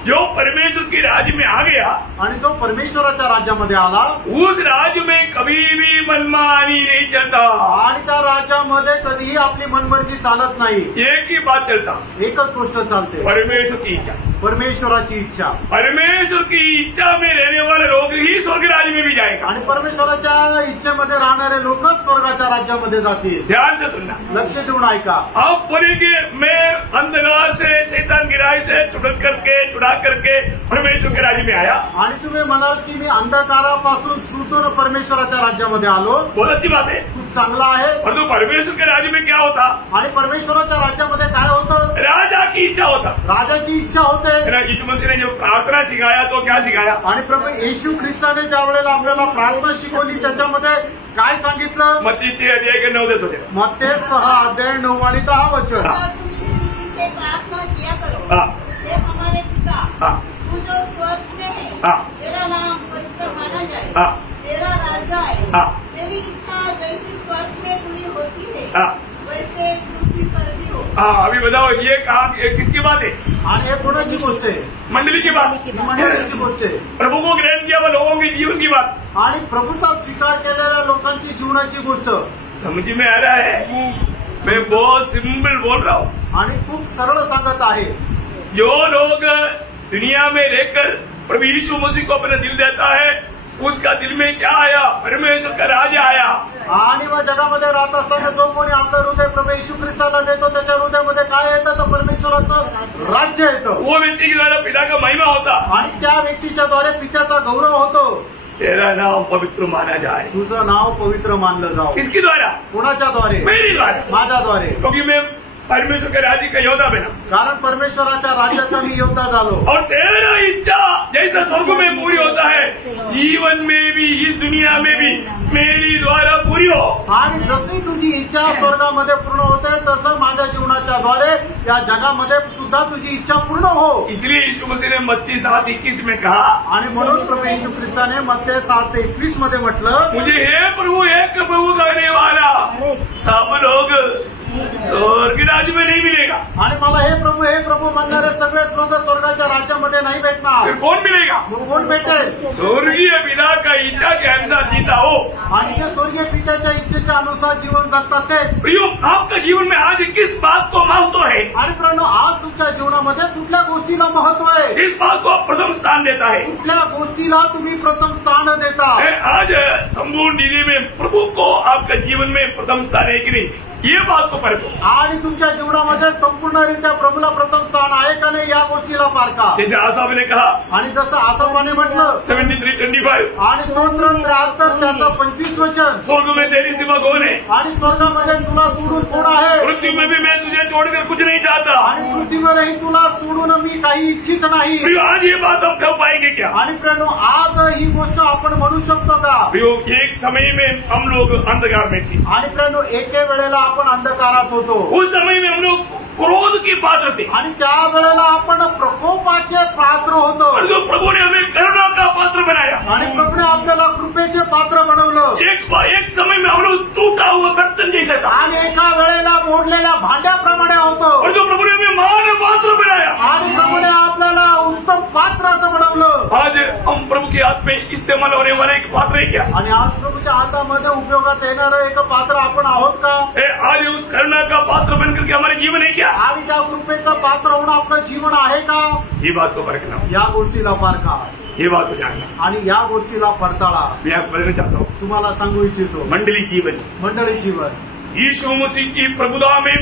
जो परमेश्वर के राज्य में आ गया आणि जो परमेश्वराच्या राज्यामध्ये आला, उस राज्य में कभी भी मनमानी नहीं चलता आणि त्या राज्यामध्ये कधीही आपली मनमर्जी चालत नाही। एक ही बात चलता, एकच गोष्ट चालते, परमेश्वर की इच्छा, परमेश्वराची इच्छा। परमेश्वर की इच्छा में रहने वाले लोग ही स्वर्ग राज्य में भी जाएगा। आणि परमेश्वराच्या इच्छेमध्ये राहणारे लोकच स्वर्गाच्या राज्यामध्ये जातील। ध्यान से सुनना, लक्ष देऊन ऐका। आप बोलेंगे मैं अंधकार से, शैतान की राय से छुड़ा करके परमेश्वर के राज्य में आया। आणि तुम्ही म्हणाल की मी अंधकारापासून सुटून परमेश्वराच्या राज्यामध्ये आलो। बहुत अच्छी बात है, खूप चांगला आहे। परंतु परमेश्वर के राज्य में क्या होता? आणि परमेश्वराच्या राज्यामध्ये काय होतं? राजा की इच्छा होता, राजाची इच्छा होते। यीशु मसीह ने जो प्रार्थना सिखाया तो क्या सिखाया? आणि प्रभू येशू ख्रिस्ताने ज्या वेळेला आपल्याला प्रार्थना शिकवली त्याच्यामध्ये काय सांगितलं? मत्ती 6 अध्याय के 9-10 होते। मत्ती 6 अध्याय 9 आणि 10 वचन। तुम प्रार्थना किया करो, हे हमारे पिता, तू जो स्वर्ग में है, तेरा नाम पवित्र माना जाए, तेरा राज्य आए, तेरी इच्छा जैसी स्वर्ग में पूरी होती है वैसे पृथ्वी पर भी हो। अभी बताओ ये कहा, किसकी बात है? आणि हे कोणाची गोष्ट आहे? मंडली की बात, मंडळीची गोष्ट आहे। प्रभु को ग्रहण किया हुआ लोगों के जीवन की बात, आणि प्रभूचा स्वीकार केलेल्या लोकांची जीवनाची गोष्ट समझ में आ रहा है? मैं बहुत सिंपल बोल रहा हूँ आणि खूप सरळ सांगत आहे। जो लोग दुनिया में रहकर प्रभु यीशु मसीह को अपना दिल देता है, उसका दिल में क्या आया? परमेश्वर का राज्य आया। आणि मग जगामध्ये राहत असताना जो कोणी आपलं हृदय प्रभू येशू ख्रिस्ताला देतो त्याच्या हृदयामध्ये काय येतं? तर परमेश्वराचं राज्य येतं। वो व्यक्ति के द्वारा पिता का महिमा होता आणि त्या व्यक्तीच्या द्वारे पित्याचा गौरव होतो। तेरा नाम पवित्र माना जाए, तुझं नाव पवित्र मानलं जाऊ। किसके द्वारा? कोणाच्या द्वारे? मेरी द्वारा, माझ्याद्वारे। क्योंकि मैं परमेश्वर के राज्य का योद्धा बना, कारण परमेश्वराच्या राज्याचा मी योद्धा झालो। और तेरा इच्छा जैसा स्वर्ग में पूरी होता है, जीवन में भी, इस दुनिया में भी मेरी द्वारा पूरी हो। आणि जशी तुझी इच्छा स्वर्गामध्ये पूर्ण होते तसं माझ्या जीवनाच्या द्वारे या जगामध्ये सुद्धा तुझी इच्छा पूर्ण हो। इसलिए यीशु मसीह ने मत्ती 7:21 में कहा, आणि म्हणून प्रभू येशू ख्रिस्ताने मत्ती 7:21 मध्ये म्हटलं, मुझे हे प्रभु एक प्रभु कहने वाला सब लोग स्वर्ग राज्य में नहीं मिलेगा। आणि मला हे प्रभु म्हणणारे सगळे लोक स्वर्गाच्या राज्यामध्ये नाही भेटणार। फिर कौन मिलेगा? कोण भेटेल? स्वर्गीय पिता का इच्छा के अनुसार जीता हो। आणि जे स्वर्गीय पित्याच्या इच्छेच्या अनुसार जीवन जगतात तेच। प्रियो, आपका जीवन में आज किस बात को महत्व है? आणि प्रणव, आज तुमच्या जीवनामध्ये कुठल्या गोष्टीला महत्व आहे? इस बात को प्रथम स्थान देता है। कुठल्या गोष्टीला तुम्ही प्रथम स्थान देता? आज संपूर्ण डिले में प्रभु को आपका जीवन में प्रथम स्थान है कि नहीं, ये बात को परखो। आणि तुमच्या जीवनामध्ये संपूर्णरित्या प्रभूला प्रथम स्थान आहे का नाही या गोष्टीला पारखा। जैसे आसाफ ने कहा, आणि जसं आसाफाने म्हटलं 73:25, आणि स्तोत्र 73 त्याचं 25 वचन, स्वर्ग में तेरी सिवा कौन है? आणि स्वर्गामध्ये तुला सोडून कोण आहे? पृथ्वी में भी मैं तुझे छोड़कर कुछ नहीं चाहता। आणि पृथ्वीवरही तुला सोडून मी काही इच्छित नाही। प्रियो, आज ये बात हम कह पाएंगे क्या? आणि प्रणव, आज ही गोष्ट आपण म्हणू शकतो का? प्रियो, एक समय में हम लोग अंधकार में थे, आणि प्रणव, एके वेळेला आपण अंधकारात होतो। उस समय में हम लोग क्रोध की पात्र थे, आणि त्या वेळेला आपण प्रकोपाचे पात्र होतो। और जो प्रभु ने हमें करुणा का का पात्र बनाया आणि प्रभूने आपल्याला कृपेचे पात्र बनवलं. एक समय में हम लोग टूटा हुआ बर्तन जैसा था आणि एका वेळेला मोडलेल्या भांड्याप्रमाणे होतो. और जो प्रभु ने हमें महान पात्र बनाया आणि प्रभूने आपल्याला उत्तम पात्र असं बनवलं. आज हम प्रभु के हाथ में इस्तेमाल होने वाला एक पात्र है क्या? आणि आज प्रभूच्या हातामध्ये उपयोगात येणारं एक पात्र आपण आहोत का? आज उस करुणा का पात्र बनकर के हमारे जीवन है क्या? आणि त्या कृपेचं पात्र होणं आपलं जीवन आहे का? ये बात को परखना, या गोष्टीला पारखा, ये बात को जानना आणि या गोष्टीला पडताळा. मैं आपको बताना चाहता हूँ, तुम्हाला सांगू इच्छितो मंडली जीवन, मंडळी जीवन यीशु मसीह की प्रभुता में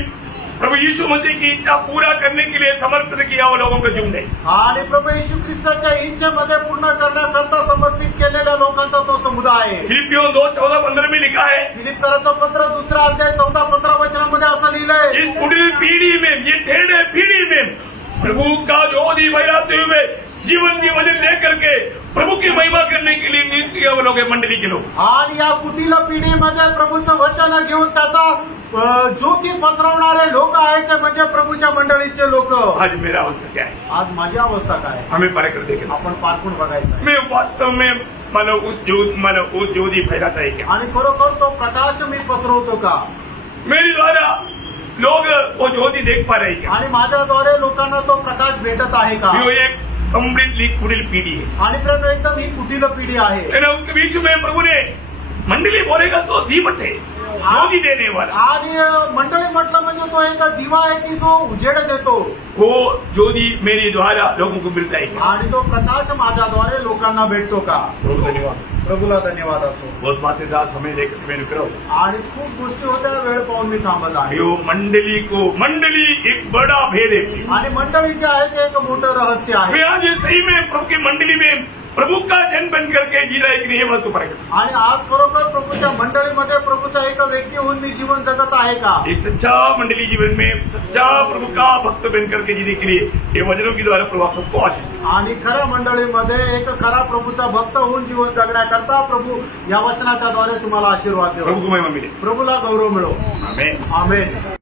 प्रभु यीशु मसीह की इच्छा पूरा करने के लिए समर्पित किया हुआ लोगों का जीवन है. आणि प्रभू येशू ख्रिस्ताच्या इच्छेमध्ये पूर्ण करण्याकरता समर्पित केलेल्या लोकांचा तो समुदाय आहे. फिलिपियों 2:14-15 में लिखा है, फिलिप्पियराचं पत्र 2 अध्याय 14-15 वचनामध्ये असं लिहिलंय, इस बुरी पीढ़ी में, ये टेढ़े पीढ़ी में प्रभु का ज्योति फैलाते हुए जीवन की वजन लेकर के प्रभु की महिमा करने के लिए नियुक्त किए हुए लोग हैं, मंडली के लोग. आणि या कुटील पिढीमध्ये प्रभूचं वचन घेऊन त्याचा ज्योती पसरवणारे लोक आहेत ते म्हणजे प्रभूच्या मंडळीचे लोक. आज मेरा अवस्था क्या है? आज माझी अवस्था काय आहे? हमें परख कर देखें. आपण पारखून बघायचं. मैं वास्तव में मानो उस ज्योति फैलाता है क्या? आणि खरोखर तो प्रकाश मी पसरवतो का? मेरे द्वारा लोग वो ज्योति देख पा रहे क्या? आणि माझ्याद्वारे लोकांना तो प्रकाश भेटत आहे का? वो एक कम्प्लीटली कुटिल पीढ़ी है. आणि प्रेम एकदम ही कुटील पिढी आहे. उसके बीच में प्रभु ने मंडली बोलेगा तो दीपक है, ज्योति देने वाला. आणि मंडळी म्हटलं म्हणजे तो एक दिवा आहे की जो उजेड देतो. वो ज्योति मेरे द्वारा लोगों को मिलता है. आणि तो प्रकाश माझ्याद्वारे लोकांना भेटतो का? बहुत धन्यवाद. प्रभूला धन्यवाद असो. बहुत बातें था, समय लेकर मैं रुक रहा हूँ. आणि खूप गोष्टी होत्या, वेळ पाहून मी थांबत आहे. यो मंडली एक बड़ा भेद है. आणि मंडळी जे आहे ते एक मोठं रहस्य आहे. मैं आज सही में प्रभु की मंडली में प्रभु का जन बन करके जी रहा है कि नहीं, ये बात को परख. आणि आज खरोखर प्रभूच्या मंडळीमध्ये प्रभूचा एक व्यक्ती होऊन मी जीवन जगत आहे का? एक सच्चा मंडली जीवन में सच्चा प्रभु का भक्त बन करके जीने के लिए ये वचनों की द्वारा प्रभु सबको आशीष. आणि खऱ्या मंडळीमध्ये एक खरा प्रभूचा भक्त होऊन जीवन जगण्याकरता प्रभू या वचनाच्या द्वारे तुम्हाला आशीर्वाद देतो. प्रभु को महिमा मिले, प्रभूला गौरव मिळो. आमेन. आमेन.